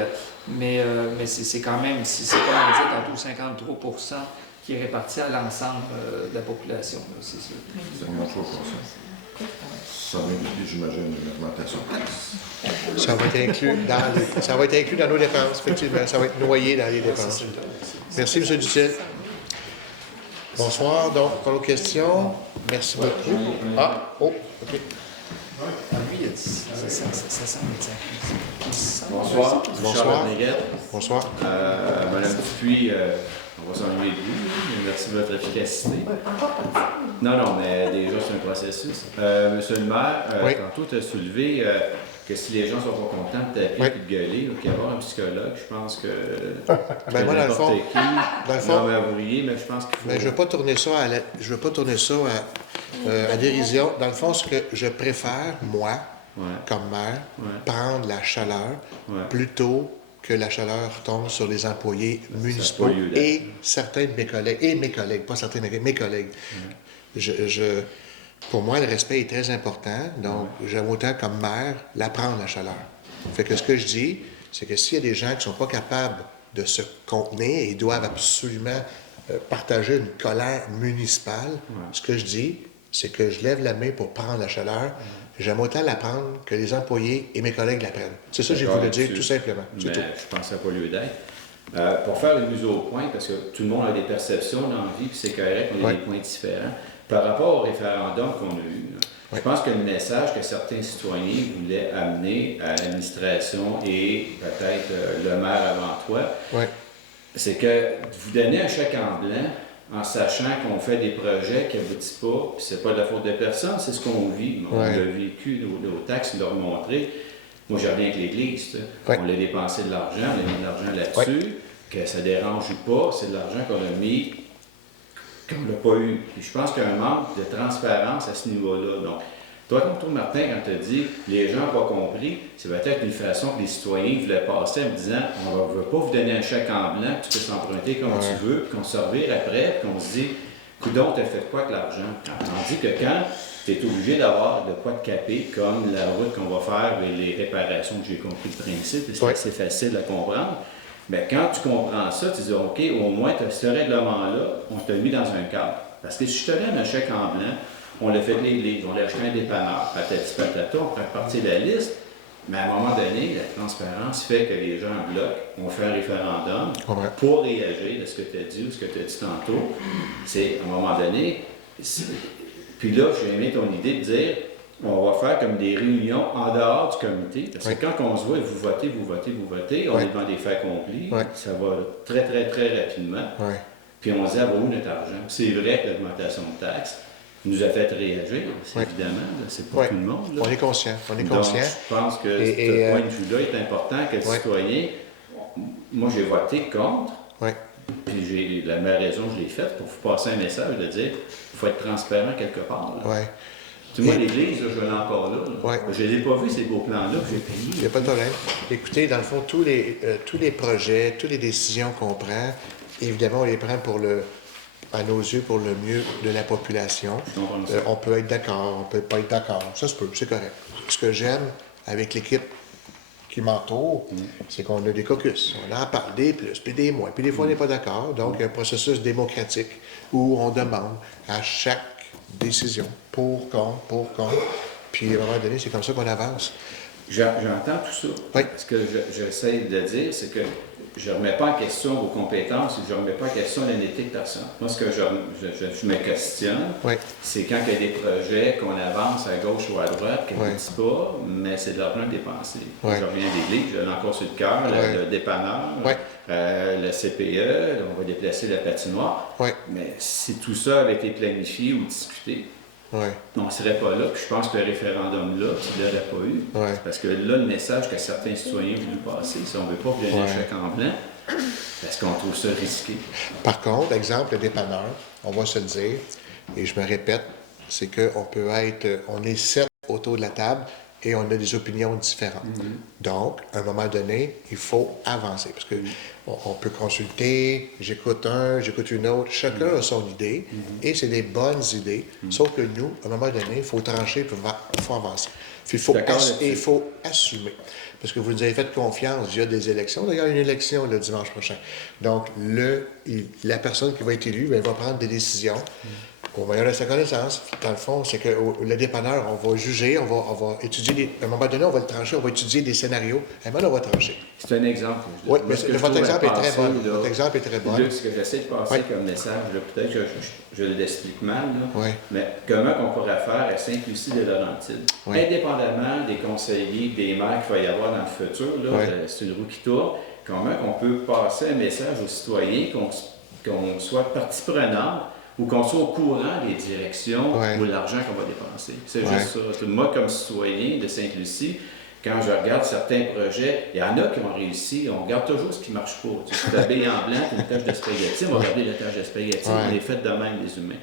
mais c'est quand même, c'est comme on dit tantôt, 53% qui est réparti à l'ensemble de la population. Là, c'est ça. C'est la même chose pour ça. Ça va impliquer, j'imagine, une augmentation de taxes. Ça va être inclus dans nos dépenses, effectivement. Ça va être noyé dans les dépenses. Merci, M. Dutil. Bonsoir. Donc, pour nos questions, merci beaucoup. OK. Lui, il a dit 725. Bonsoir. Bonsoir. Charles Bonsoir. Madame Dupuis, on va s'ennuyer de vous. Merci de votre efficacité. Non, mais déjà, c'est un processus. Monsieur le maire, tantôt, tu as soulevé que si les gens sont pas contents de taper et de gueuler, il y avoir un psychologue, je pense que. Moi, dans le fond, vous riez, mais je pense qu'il faut. Je ne veux pas tourner ça à dérision. Dans le fond, ce que je préfère, moi, comme maire, prendre la chaleur plutôt que la chaleur tombe sur les employés municipaux et certains de mes collègues, pas certains, mais mes collègues. Pour moi, le respect est très important, donc j'aime autant comme maire la prendre, la chaleur. Fait que ce que je dis, c'est que s'il y a des gens qui ne sont pas capables de se contenir et doivent absolument partager une colère municipale, ce que je dis, c'est que je lève la main pour prendre la chaleur. J'aime autant la prendre que les employés et mes collègues la prennent. C'est ça que j'ai voulu dire, tout simplement. Mais je pense que ça n'a pas lieu d'être. Pour faire une mise au point, parce que tout le monde a des perceptions dans la vie, puis c'est correct, on a des points différents. Par rapport au référendum qu'on a eu, je pense que le message que certains citoyens voulaient amener à l'administration et peut-être le maire avant toi, c'est que vous donnez un chèque en blanc en sachant qu'on fait des projets qui n'aboutissent pas, puis c'est pas de la faute de personne, c'est ce qu'on vit. On l'a vécu, nos taxes nous l'ont montré. Moi, je reviens avec l'Église. On a dépensé de l'argent, on a mis de l'argent là-dessus, que ça dérange ou pas, c'est de l'argent qu'on a mis qu'on n'a pas eu. Puis je pense qu'il y a un manque de transparence à ce niveau-là. Donc, Toi, tantôt, Martin, quand tu as dit les gens n'ont pas compris, c'est peut-être une façon que les citoyens voulaient passer en me disant on ne veut pas vous donner un chèque en blanc, que tu peux s'emprunter comme tu veux, puis qu'on se revire après, puis qu'on se dit coudonc, t'as fait quoi avec l'argent? Tandis que quand tu es obligé d'avoir de quoi te caper, comme la route qu'on va faire et les réparations, que j'ai compris le principe, c'est assez facile à comprendre. Mais quand tu comprends ça, tu dis OK, au moins, ce règlement-là, on t'a mis dans un cadre. Parce que si je te donne un chèque en blanc, on l'a fait de l'église, on l'a acheté un dépanneur, patati patata, on prend partie de la liste, mais à un moment donné, la transparence fait que les gens en bloc ont fait un référendum pour réagir de ce que tu as dit ou ce que tu as dit tantôt. C'est, à un moment donné, puis là, j'ai aimé ton idée de dire, on va faire comme des réunions en dehors du comité, parce que quand on se voit, vous votez, on est devant des faits accomplis, ça va très, très, très rapidement. Puis on se dit, ah, où notre argent? C'est vrai que l'augmentation de taxes nous a fait réagir, évidemment, c'est pas tout le monde. Là. On est conscient, Donc, je pense que ce point de vue-là est important que le citoyen, moi j'ai voté contre, puis la meilleure raison je l'ai faite pour vous passer un message de dire, il faut être transparent quelque part. Tu vois, l'Église, je l'ai encore là. Je ne les ai pas vus, ces beaux plans-là, que j'ai payés. Il n'y a pas de problème. Écoutez, dans le fond, tous les projets, toutes les décisions qu'on prend, évidemment, on les prend à nos yeux, pour le mieux de la population. On peut être d'accord, on peut pas être d'accord. Ça se peut, c'est correct. Ce que j'aime avec l'équipe qui m'entoure, c'est qu'on a des caucus. On en parle des plus, puis des moins. Puis des fois, on n'est pas d'accord. Donc, il y a un processus démocratique où on demande à chaque décision pour, contre. Puis, à un moment donné, c'est comme ça qu'on avance. J'entends tout ça. Ce que j'essaie de dire, c'est que je ne remets pas en question vos compétences, je ne remets pas en question l'honnêteté de personne. Moi, ce que je me questionne, c'est quand il y a des projets qu'on avance à gauche ou à droite, qu'on ne dit pas, mais c'est de l'argent dépensé. Je reviens de l'Église, je l'ai encore sur le cœur, le dépanneur, le CPE, on va déplacer la patinoire. Mais si tout ça avait été planifié ou discuté, on ne serait pas là. Puis je pense que le référendum-là, tu ne l'aurais pas eu. Parce que là, le message que certains citoyens voulaient passer, c'est qu'on ne veut pas vous donner un chèque en blanc, parce qu'on trouve ça risqué. Par contre, exemple, le dépanneur, on va se le dire, et je me répète, c'est on est 7 autour de la table et on a des opinions différentes. Donc, à un moment donné, il faut avancer. Parce que on peut consulter, j'écoute une autre, chacun a son idée, et c'est des bonnes idées, sauf que nous, à un moment donné, il faut trancher, il faut avancer. Il faut assumer. Parce que vous nous avez fait confiance via des élections. D'ailleurs, il y a une élection le dimanche prochain. Donc, la personne qui va être élue, elle va prendre des décisions au meilleur de sa connaissance. Dans le fond, c'est que le dépanneur, on va juger, on va étudier, à un moment donné, on va le trancher, on va étudier des scénarios, et bien, on va trancher. C'est un exemple. Oui, mais votre exemple est très bon. Votre exemple est très bon. Ce que j'essaie de passer comme message, peut-être que je l'explique mal, mais comment on pourrait faire à Sainte-Lucie de Laurentides, indépendamment des conseillers, des maires qu'il va y avoir dans le futur, c'est une roue qui tourne, comment on peut passer un message aux citoyens qu'on soit partie prenante, ou qu'on soit au courant des directions ou l'argent qu'on va dépenser. C'est juste ça. Moi, comme citoyen de Sainte-Lucie, quand je regarde certains projets, il y en a qui ont réussi, on regarde toujours ce qui ne marche pas. Tu t'habilles en blanc, tu as une tâche de spaghetti, on va regarder la tâche de spaghetti, on est fait de même, les humains.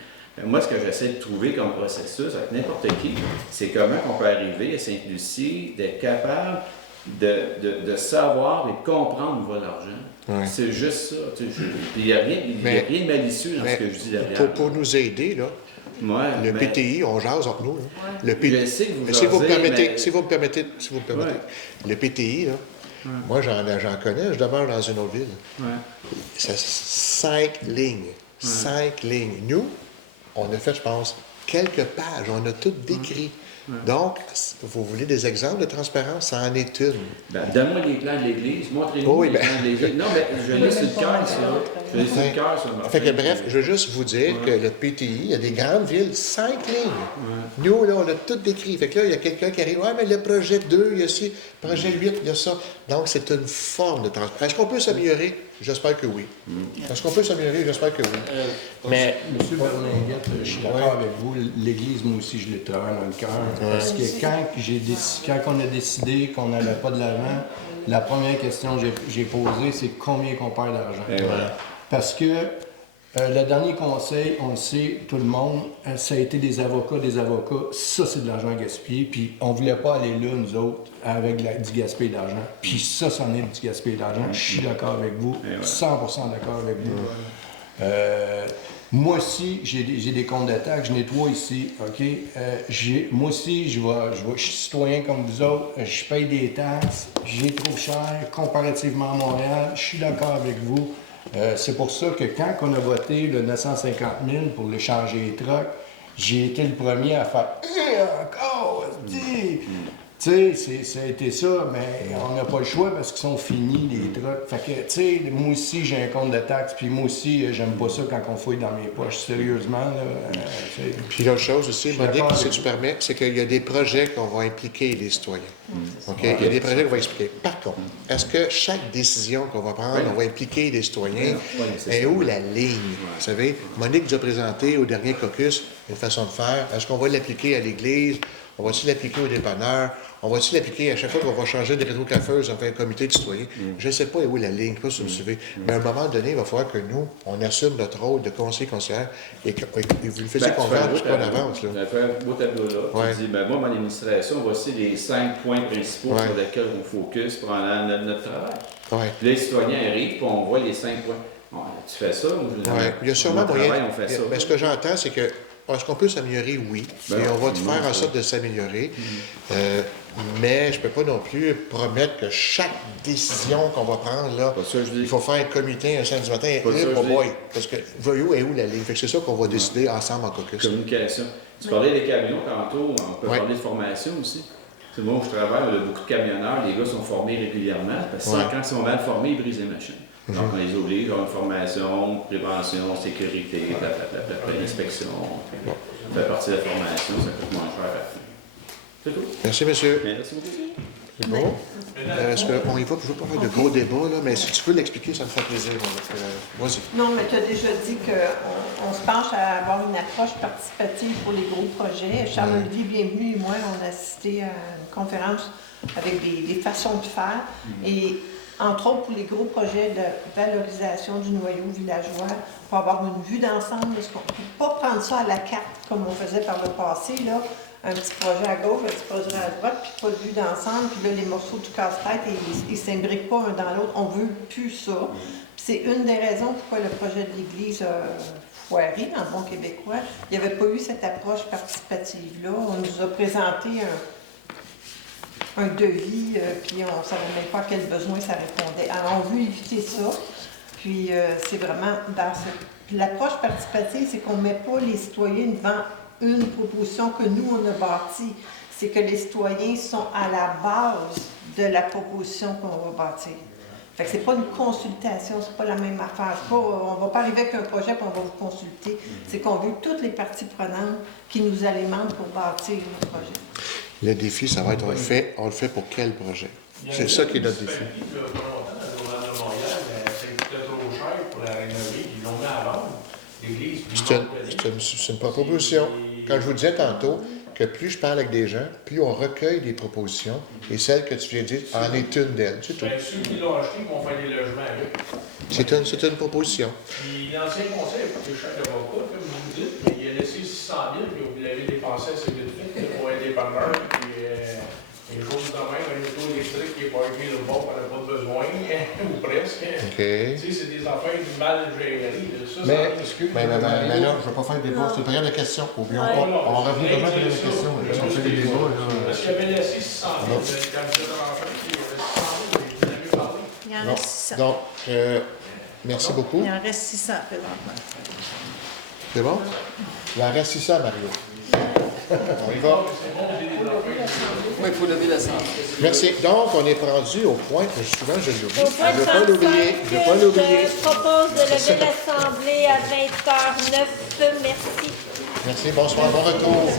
Moi, ce que j'essaie de trouver comme processus avec n'importe qui, c'est comment on peut arriver à Sainte-Lucie, d'être capable de savoir et de comprendre où va l'argent. C'est juste ça. Il n'y a rien de malicieux dans ce que je dis derrière. Pour nous aider, là, le PTI, on jase entre nous. Le PTI, je sais que vous si vous me permettez, le PTI, là, moi j'en connais, je demeure dans une autre ville. C'est 5 lignes. 5 lignes. Nous, on a fait, je pense, quelques pages. On a tout décrit. Donc, vous voulez des exemples de transparence? Ça en est une. Donne-moi les plans de l'Église, montrez-nous les plans de l'Église. Non, mais je l'ai sur le cœur, ça. Je l'ai sur le cœur, ça. Fait que bref, je veux juste vous dire que le PTI, il y a des grandes villes, 5 lignes. Nous, là, on a tout décrit. Fait que là, il y a quelqu'un qui arrive, mais le projet 2, il y a ci, le projet 8, il y a ça. Donc, c'est une forme de transparence. Est-ce qu'on peut s'améliorer? J'espère que oui. Est-ce qu'on peut s'améliorer? J'espère que oui. Mais, M. Berlinguette, je suis d'accord avec vous. L'Église, moi aussi, je l'ai travaillé dans le cœur. Parce que quand on a décidé qu'on n'allait pas de l'avant, la première question que j'ai posée, c'est combien qu'on perd d'argent. Parce que Le dernier conseil, on le sait, tout le monde, ça a été des avocats. Ça, c'est de l'argent gaspillé. Puis on voulait pas aller là, nous autres, avec du gaspillage d'argent. Puis ça, c'en est du gaspillage d'argent. Je suis d'accord avec vous, 100% d'accord avec vous. Moi aussi, j'ai des comptes d'attaque, je nettoie ici, OK? Moi aussi, je suis citoyen comme vous autres, je paye des taxes, j'ai trop cher comparativement à Montréal, je suis d'accord avec vous. C'est pour ça que quand on a voté le 950 000 pour l'échanger les trucks, j'ai été le premier à faire « encore! » Tu sais, ça a été ça, mais on n'a pas le choix parce qu'ils sont finis, les trucks. Fait que, tu sais, moi aussi, j'ai un compte de taxes, puis moi aussi, j'aime pas ça quand on fouille dans mes poches, sérieusement. Là, puis l'autre chose aussi, Monique, si tu permets, c'est qu'il y a des projets qu'on va impliquer les citoyens. OK? Il y a des projets qu'on va expliquer. Par contre, est-ce que chaque décision qu'on va prendre, on va impliquer les citoyens? Et où la ligne? Vous savez, Monique nous a présenté au dernier caucus une façon de faire. Est-ce qu'on va l'appliquer à l'Église? On va-tu l'appliquer aux dépanneurs? On va-tu l'appliquer à chaque fois qu'on va changer de rétro-coiffeuse, on fait un comité de citoyens? Je ne sais pas où est la ligne, je ne sais pas si vous me suivez. Mais à un moment donné, il va falloir que nous, on assume notre rôle de conseiller conseillère et que vous le faisiez convaincre un petit peu en avance. Tu fais un beau tableau là. Tu dis, moi, mon administration, voici les 5 points principaux sur lesquels on focus pendant notre travail. Puis les citoyens arrivent, puis on voit les 5 points. Bon, tu fais ça? Il y a sûrement moyen. On fait ça. Mais ce que j'entends, c'est que est-ce qu'on peut s'améliorer? Oui. Et on va faire en sorte de s'améliorer. Mais je ne peux pas non plus promettre que chaque décision qu'on va prendre, là, il faut faire un comité un samedi matin. Parce que voyez où est où la ligne? C'est ça qu'on va décider ensemble en caucus. Communication. Tu parlais des camions tantôt, on peut parler de formation aussi. C'est moi où je travaille, il y a beaucoup de camionneurs, les gars sont formés régulièrement, parce que quand ils sont mal formés, ils brisent les machines. Donc, on les oblige à une formation, prévention, sécurité, inspection. Ça fait partie de la formation, ça coûte moins cher à faire. C'est tout. Merci, monsieur. Merci beaucoup. C'est bon? Est-ce qu'on y va? Je ne veux pas faire de gros débats, là, mais si tu peux l'expliquer, ça me fait plaisir. Vas-y. Non, mais tu as déjà dit qu'on se penche à avoir une approche participative pour les gros projets. Charles-Olivier Bienvenu et moi, on a assisté à une conférence avec des façons de faire. Et entre autres, pour les gros projets de valorisation du noyau villageois, pour avoir une vue d'ensemble, parce qu'on ne peut pas prendre ça à la carte comme on faisait par le passé, là. Un petit projet à gauche, un petit projet à droite, puis pas de vue d'ensemble, puis là, les morceaux du casse-tête, ils ne s'imbriquent pas un dans l'autre. On ne veut plus ça. Puis c'est une des raisons pourquoi le projet de l'Église a foiré, en bon québécois. Il n'y avait pas eu cette approche participative-là. On nous a présenté un devis, puis on ne savait même pas à quel besoin ça répondait. Alors, on veut éviter ça. Puis, c'est vraiment dans l'approche participative, c'est qu'on ne met pas les citoyens devant une proposition que nous, on a bâtie. C'est que les citoyens sont à la base de la proposition qu'on va bâtir. Fait que c'est pas une consultation, c'est pas la même affaire. On va pas arriver avec un projet et on va vous consulter. C'est qu'on veut toutes les parties prenantes qui nous alimentent pour bâtir le projet. Le défi, ça va être, on le fait pour quel projet? C'est ça qui est notre défi. C'est une proposition. Quand je vous disais tantôt que plus je parle avec des gens, plus on recueille des propositions, et celle que tu viens de dire en est une d'elles. C'est tout. Ceux qui l'ont acheté vont faire des logements avec. C'est une proposition. Puis l'ancien conseil a coûté cher d'avocat, comme vous dites, mais il a laissé 600 000, puis vous l'avez dépensé assez vite pour un dépanneur, puis une chose de même, un auto électrique qui est parké le bord, on n'a pas besoin, ou presque. OK. Tu sais, c'est des affaires mal gérées. Ça, mais là, je ne vais pas faire de débat. C'est une période de questions. On va revenir demain à la période de questions. Si on fait des débats, là. Parce qu'il avait laissé 600 000, quand vous êtes rentré, il avait 600 000, vous en avez parlé. Il en reste 600. Donc, merci beaucoup. Il en reste 600 présentement. C'est bon? Il en reste 600, Mario. On y va. Oui, il faut lever l'assemblée. Merci. Donc, on est rendu au point, souvent je l'oublie. Au point Je ne vais pas l'oublier. Je ne vais pas l'oublier. Je propose de lever l'Assemblée à 20h09. Merci. Merci. Bonsoir. Bon retour.